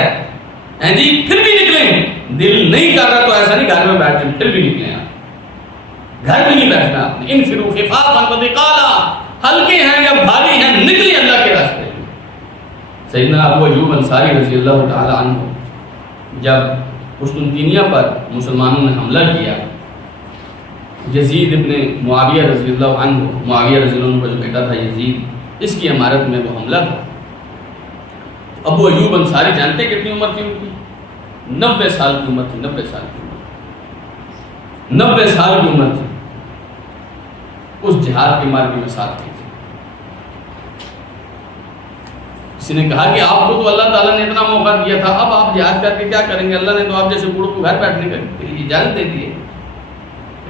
ہے جی پھر بھی نکلیں، دل نہیں کر رہا تو ایسا نہیں گھر میں بیٹھیں پھر بھی نکلیں، آپ گھر میں نہیں بیٹھنا، آپ نے انفروا خفافا وثقالا، ہلکے ہیں یا بھاری ہیں نکلیں اللہ کے راستے میں۔ سیدنا ابو ایوب انصاری رضی اللہ تعالی عنہ جب قسطنطنیہ پر مسلمانوں نے حملہ کیا، یزید ابن معاویہ رضی اللہ عنہ، معاویہ رضی اللہ عنہ کا جو بیٹا تھا یزید، اس کی امارت میں وہ حملہ تھا۔ ابو ایوب انصاری جانتے کتنی عمر تھی ان کی؟ 90 سال کی عمر تھی، 90 سال کی عمر، 90 سال کی عمر تھی۔ اس جہاد کے مارکے میں ساتھ تھی۔ کسی نے کہا کہ آپ کو تو اللہ تعالیٰ نے اتنا موقع دیا تھا، اب آپ جہاد کر کے کیا کریں گے، اللہ نے تو آپ جیسے بوڑھوں کو گھر بیٹھنے کے لیے اجازت دے دی ہے۔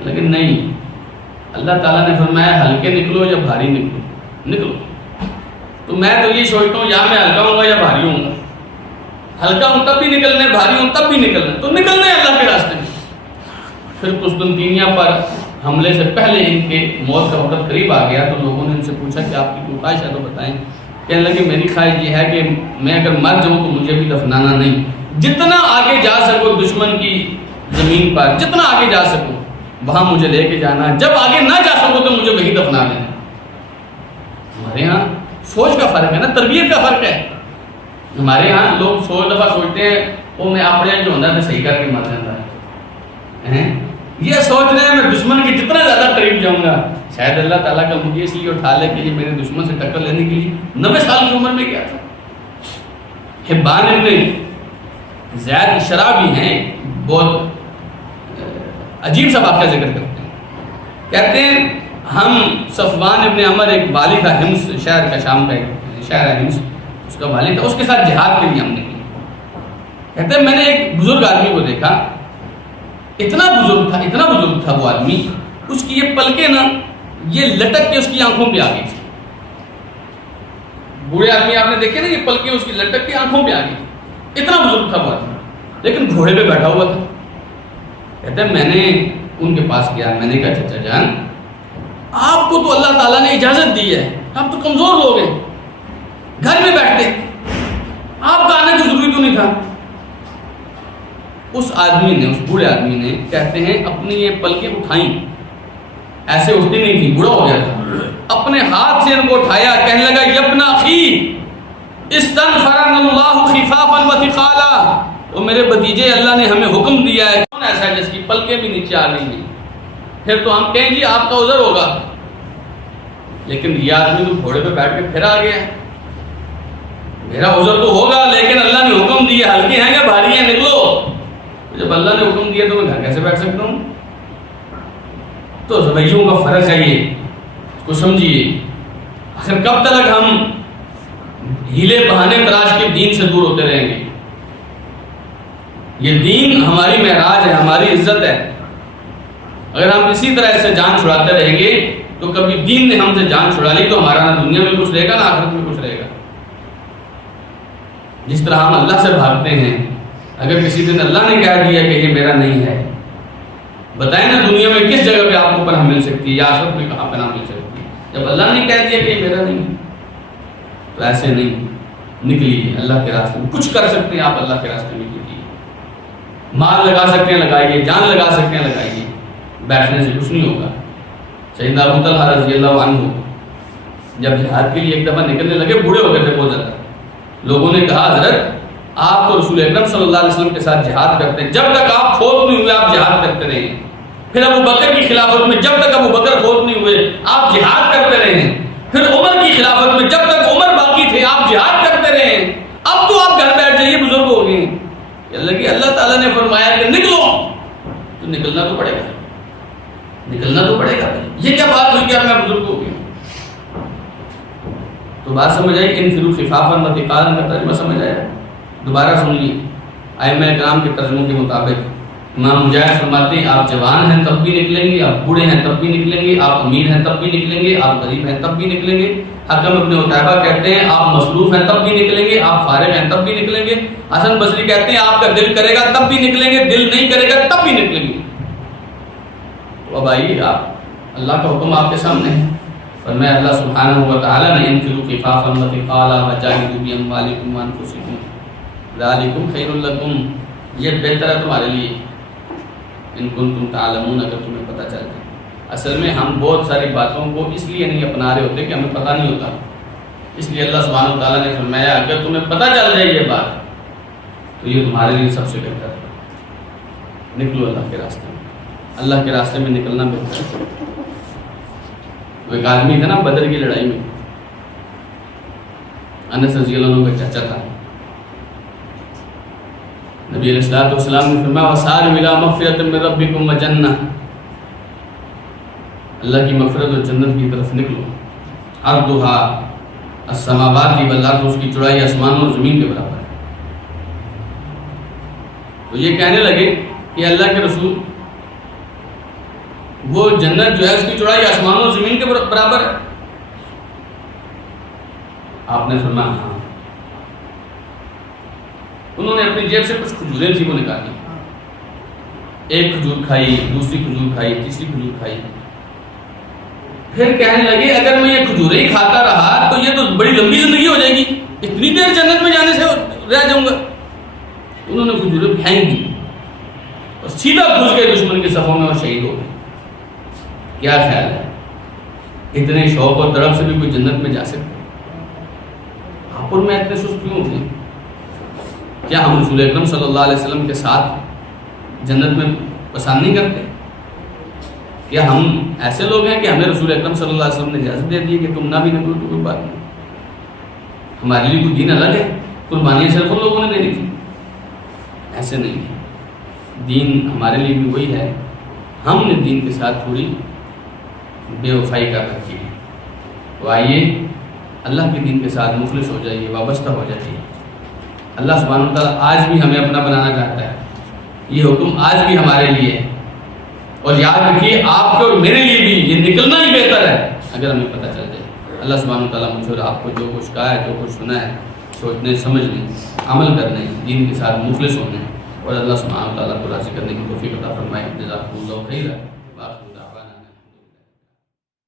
لیکن نہیں، اللہ تعالیٰ نے فرمایا ہلکے نکلو یا بھاری نکلو۔ تو میں تو یہ سوچتا ہوں یا میں ہلکا ہوں گا یا بھاری ہوں گا، ہلکا ہوں تب بھی نکلنا، بھاری ہوں تب بھی نکلنا، تو نکلنا ہے اللہ کے راستے میں۔ پھر قسطنطنیہ پر حملے سے پہلے ان کے موت کا وقت قریب آ گیا تو لوگوں نے ان سے پوچھا کہ آپ کی کوئی خواہش ہے تو بتائیں۔ کہنے لگے میری خواہش یہ ہے کہ میں اگر مر جاؤں تو مجھے بھی دفنانا نہیں، جتنا آگے جا سکو دشمن کی زمین پر، جتنا آگے جا سکو وہاں مجھے لے کے جانا، جب آگے نہ جا سکو تو مجھے وہی دفنا دینا۔ ہمارے ہاں سوچ کا فرق ہے نا، تربیت کا فرق ہے۔ ہمارے ہاں لوگ 100 دفعہ سوچتے ہیں وہ میں اپنے جو ہوتا ہے صحیح کر کے مر جاتا ہے، یہ سوچ رہے ہیں میں دشمن کے جتنا زیادہ قریب جاؤں گا شاید اللہ تعالیٰ کا مجھے اس لیے اٹھا لے کہ یہ میرے دشمن سے ٹکر لینے کے لیے 90 سال کی عمر میں کیا تھا۔ حبان ابن زید شرابی ہیں، بہت عجیب سا واقعہ ذکر کرتے ہیں، کہتے ہیں ہم صفوان ابن عمر ایک والی تھا حمص شہر کا، شام کا ایک شہر ہے حمص، اس کا والی تھا، اس کے ساتھ جہاد کے لیے ہم نے کی۔ کہتے ہیں میں نے ایک بزرگ آدمی کو دیکھا، اتنا بزرگ تھا وہ آدمی، اس کی یہ پلکیں نا یہ لٹک کے اس کی آنکھوں پہ آ گئی تھی۔ بوڑھے آدمی آپ نے دیکھے نا یہ پلکیں اس کی لٹک کے آنکھوں پہ آ گئی تھی، اتنا بزرگ تھا وہ آدمی، لیکن گھوڑے پہ بیٹھا ہوا تھا۔ کہتے ہیں میں نے ان کے پاس گیا، میں نے کہا چچا جان آپ کو تو اللہ تعالیٰ نے اجازت دی ہے، آپ تو کمزور لوگ ہیں، گھر میں بیٹھتے، آپ کا آنے کی ضروری تو نہیں تھا۔ اس آدمی نے، اس بوڑھے آدمی نے کہتے ہیں اپنی یہ پلکیں اٹھائیں، ایسے اٹھتی نہیں تھی، بوڑھا ہو گیا تھا، اپنے ہاتھ سے ان کو اٹھایا، کہنے لگا یبن اخی استنفرنا اللہ خفافا وثقالا، تو میرے بھتیجے اللہ نے ہمیں حکم دیا ہے، کون ایسا ہے جس کی پلکیں بھی نیچے آ رہی ہیں، پھر تو ہم کہیں جی آپ کا عذر ہوگا، لیکن یہ آدمی تو گھوڑے پہ بیٹھ کے پھر آ گیا ہے، میرا عذر تو ہوگا لیکن اللہ نے حکم دیا، ہلکے ہیں یا بھاری ہیں نکلو، جب اللہ نے حکم دیا تو میں گھر کیسے بیٹھ سکتا ہوں؟ تو رویوں کا فرق ہے، یہ اس کو سمجھیے۔ آخر کب تک ہم ہیلے بہانے تراش کے دین سے دور ہوتے رہیں گے؟ یہ دین ہماری معراج ہے، ہماری عزت ہے، اگر ہم اسی طرح سے جان چھڑاتے رہیں گے تو کبھی دین نے ہم سے جان چھڑا لی تو ہمارا نہ دنیا میں کچھ رہے گا نہ آخرت میں کچھ رہے گا۔ جس طرح ہم اللہ سے بھاگتے ہیں، اگر کسی دن اللہ نے کہہ دیا کہ یہ میرا نہیں ہے، بتائیں نا دنیا میں کس جگہ پہ آپ کو پناہ مل سکتی ہے یا آخرت میں کہاں پناہ مل سکتی ہے؟ جب اللہ نے کہہ دیا کہ یہ میرا نہیں ہے تو ایسے نہیں، نکلیے اللہ کے راستے میں۔ کچھ کر سکتے ہیں آپ اللہ کے راستے میں کیجیے، مال لگا سکتے ہیں لگائیے، جان لگا سکتے ہیں لگائیے، بیٹھنے سے کچھ نہیں ہوگا۔ سیدنا ابو طلحہ رضی اللہ عنہ جب جہاد کے لیے ایک دفعہ نکلنے لگے، بوڑھے ہو گئے تھے بہت زیادہ، لوگوں نے کہا حضرت آپ تو رسول اکرم صلی اللہ علیہ وسلم کے ساتھ جہاد کرتے ہیں، جب تک آپ فوت نہیں ہوئے آپ جہاد کرتے رہے ہیں۔ پھر ابو بکر کی خلافت میں جب تک ابو بکر فوت نہیں ہوئے آپ جہاد کرتے رہے ہیں۔ پھر عمر کی خلافت میں جب تک عمر باقی تھے آپ جہاد کرتے رہے ہیں۔ اب تو آپ گھر بیٹھ جائیے، بزرگ ہو گئے ہیں۔ اللہ تعالیٰ نے فرمایا کہ نکلو، تو نکلنا تو پڑے گا، نکلنا تو پڑے گا۔ یہ کیا بات ہوئی کہ میں بزرگ ہو گئی؟ تو بات سمجھ آئی؟ انفروا خفافا وثقالا کا ترجمہ سمجھ آیا؟ دوبارہ سن لیے، ائمہ کرام کے ترجموں کے مطابق امام مجاہد فرماتے ہیں آپ جوان ہیں تب بھی نکلیں گے، آپ بوڑھے ہیں تب بھی نکلیں گے، آپ امیر ہیں تب بھی نکلیں گے، آپ غریب ہیں تب بھی نکلیں گے۔ حکم ابن عتیبہ کہتے ہیں آپ مصروف ہیں تب بھی نکلیں گے، آپ فارغ ہیں تب بھی نکلیں گے۔ حسن بصری کہتے ہیں آپ کا دل کرے گا تب بھی نکلیں گے، دل نہیں کرے گا تب بھی نکلیں گے۔ تو اب آئیے، آپ اللہ کا حکم آپ کے سامنے ہے، فرمایا اللہ سبحانہ و تعالی نے انفروا خفافا وثقالا وجاہدوا باموالکم وانفسکم ذالکم خیر لکم، یہ بہتر ہے تمہارے لیے، ان کنتم تعلمون، اگر تمہیں پتہ چل جائے۔ اصل میں ہم بہت ساری باتوں کو اس لیے نہیں اپنا رہے ہوتے کہ ہمیں پتہ نہیں ہوتا، اس لیے اللہ سبحانہ و تعالیٰ نے فرمایا اگر تمہیں پتہ چل جائے یہ بات تو یہ تمہارے لیے سب سے بہتر ہے، نکلو اللہ کے راستے میں۔ اللہ کے راستے میں نکلنا بہتر ہے۔ وہ ایک آدمی تھا نا بدر کی لڑائی میں، انس رضی اللہ عنہ کا چچا تھا، نبی علیہ الصلوۃ والسلام نے فرمایا وسارعوا الی مغفرۃ من ربکم وجنہ، اللہ کی مغفرت اور جنت کی طرف نکلو، عرضھا السماوات والارض، اس کی چوڑائی آسمانوں اور زمین کے برابر ہے۔ تو یہ کہنے لگے کہ اللہ کے رسول وہ جنت جو ہے اس کی چوڑائی آسمانوں اور زمین کے برابر ہے؟ آپ نے فرمایا ہاں۔ انہوں نے اپنی جیب سے کچھ کھجوریں تھی وہ نکالی، ایک کھجور کھائی، دوسری کھجور کھائی، تیسری کھجور کھائی، پھر کہنے لگے اگر میں یہ کھجوریں ہی کھاتا رہا تو یہ تو بڑی لمبی زندگی ہو جائے گی، اتنی دیر جنت میں جانے سے رہ جاؤں گا۔ انہوں نے کھجوریں پھینک دی اور سیدھا گھس گئے دشمن کے صفوں میں اور شہید ہو گئے۔ کیا خیال ہے اتنے شوق اور طرف سے بھی کوئی جنت میں جا سکتے؟ آپ اور میں اتنے سست کیوں ہوتے ہیں؟ کیا ہم رسول اکرم صلی اللہ علیہ وسلم کے ساتھ جنت میں پسند نہیں کرتے؟ کیا ہم ایسے لوگ ہیں کہ ہمیں رسول اکرم صلی اللہ علیہ وسلم نے اجازت دے دی کہ تم نہ بھی نکلو تو کوئی بات نہیں، ہمارے لیے کوئی دین الگ ہے، قربانیاں صرف ان لوگوں نے دینی تھی؟ ایسے نہیں ہے، دین ہمارے لیے بھی وہی ہے، ہم نے دین کے ساتھ تھوڑی بے وفائی کر رکھی ہے۔ تو آئیے اللہ کے دین کے ساتھ مخلص ہو جائیے، وابستہ ہو جائیے۔ اللہ سبحانہ وتعالیٰ آج بھی ہمیں اپنا بنانا چاہتا ہے، یہ حکم آج بھی ہمارے لیے ہے، اور یاد رکھیے آپ کے اور میرے لیے بھی یہ نکلنا ہی بہتر ہے اگر ہمیں پتہ چل جائے۔ اللہ سبحانہ وتعالیٰ مجھے اور آپ کو جو کچھ کہا ہے، جو کچھ سنا ہے، سوچنے سمجھنے عمل کرنے دین کے ساتھ مخلص ہونے اور اللہ سبحانہ وتعالیٰ کو راضی کرنے کی توفیق عطا فرمائے۔ جزاکم اللہ خیرا۔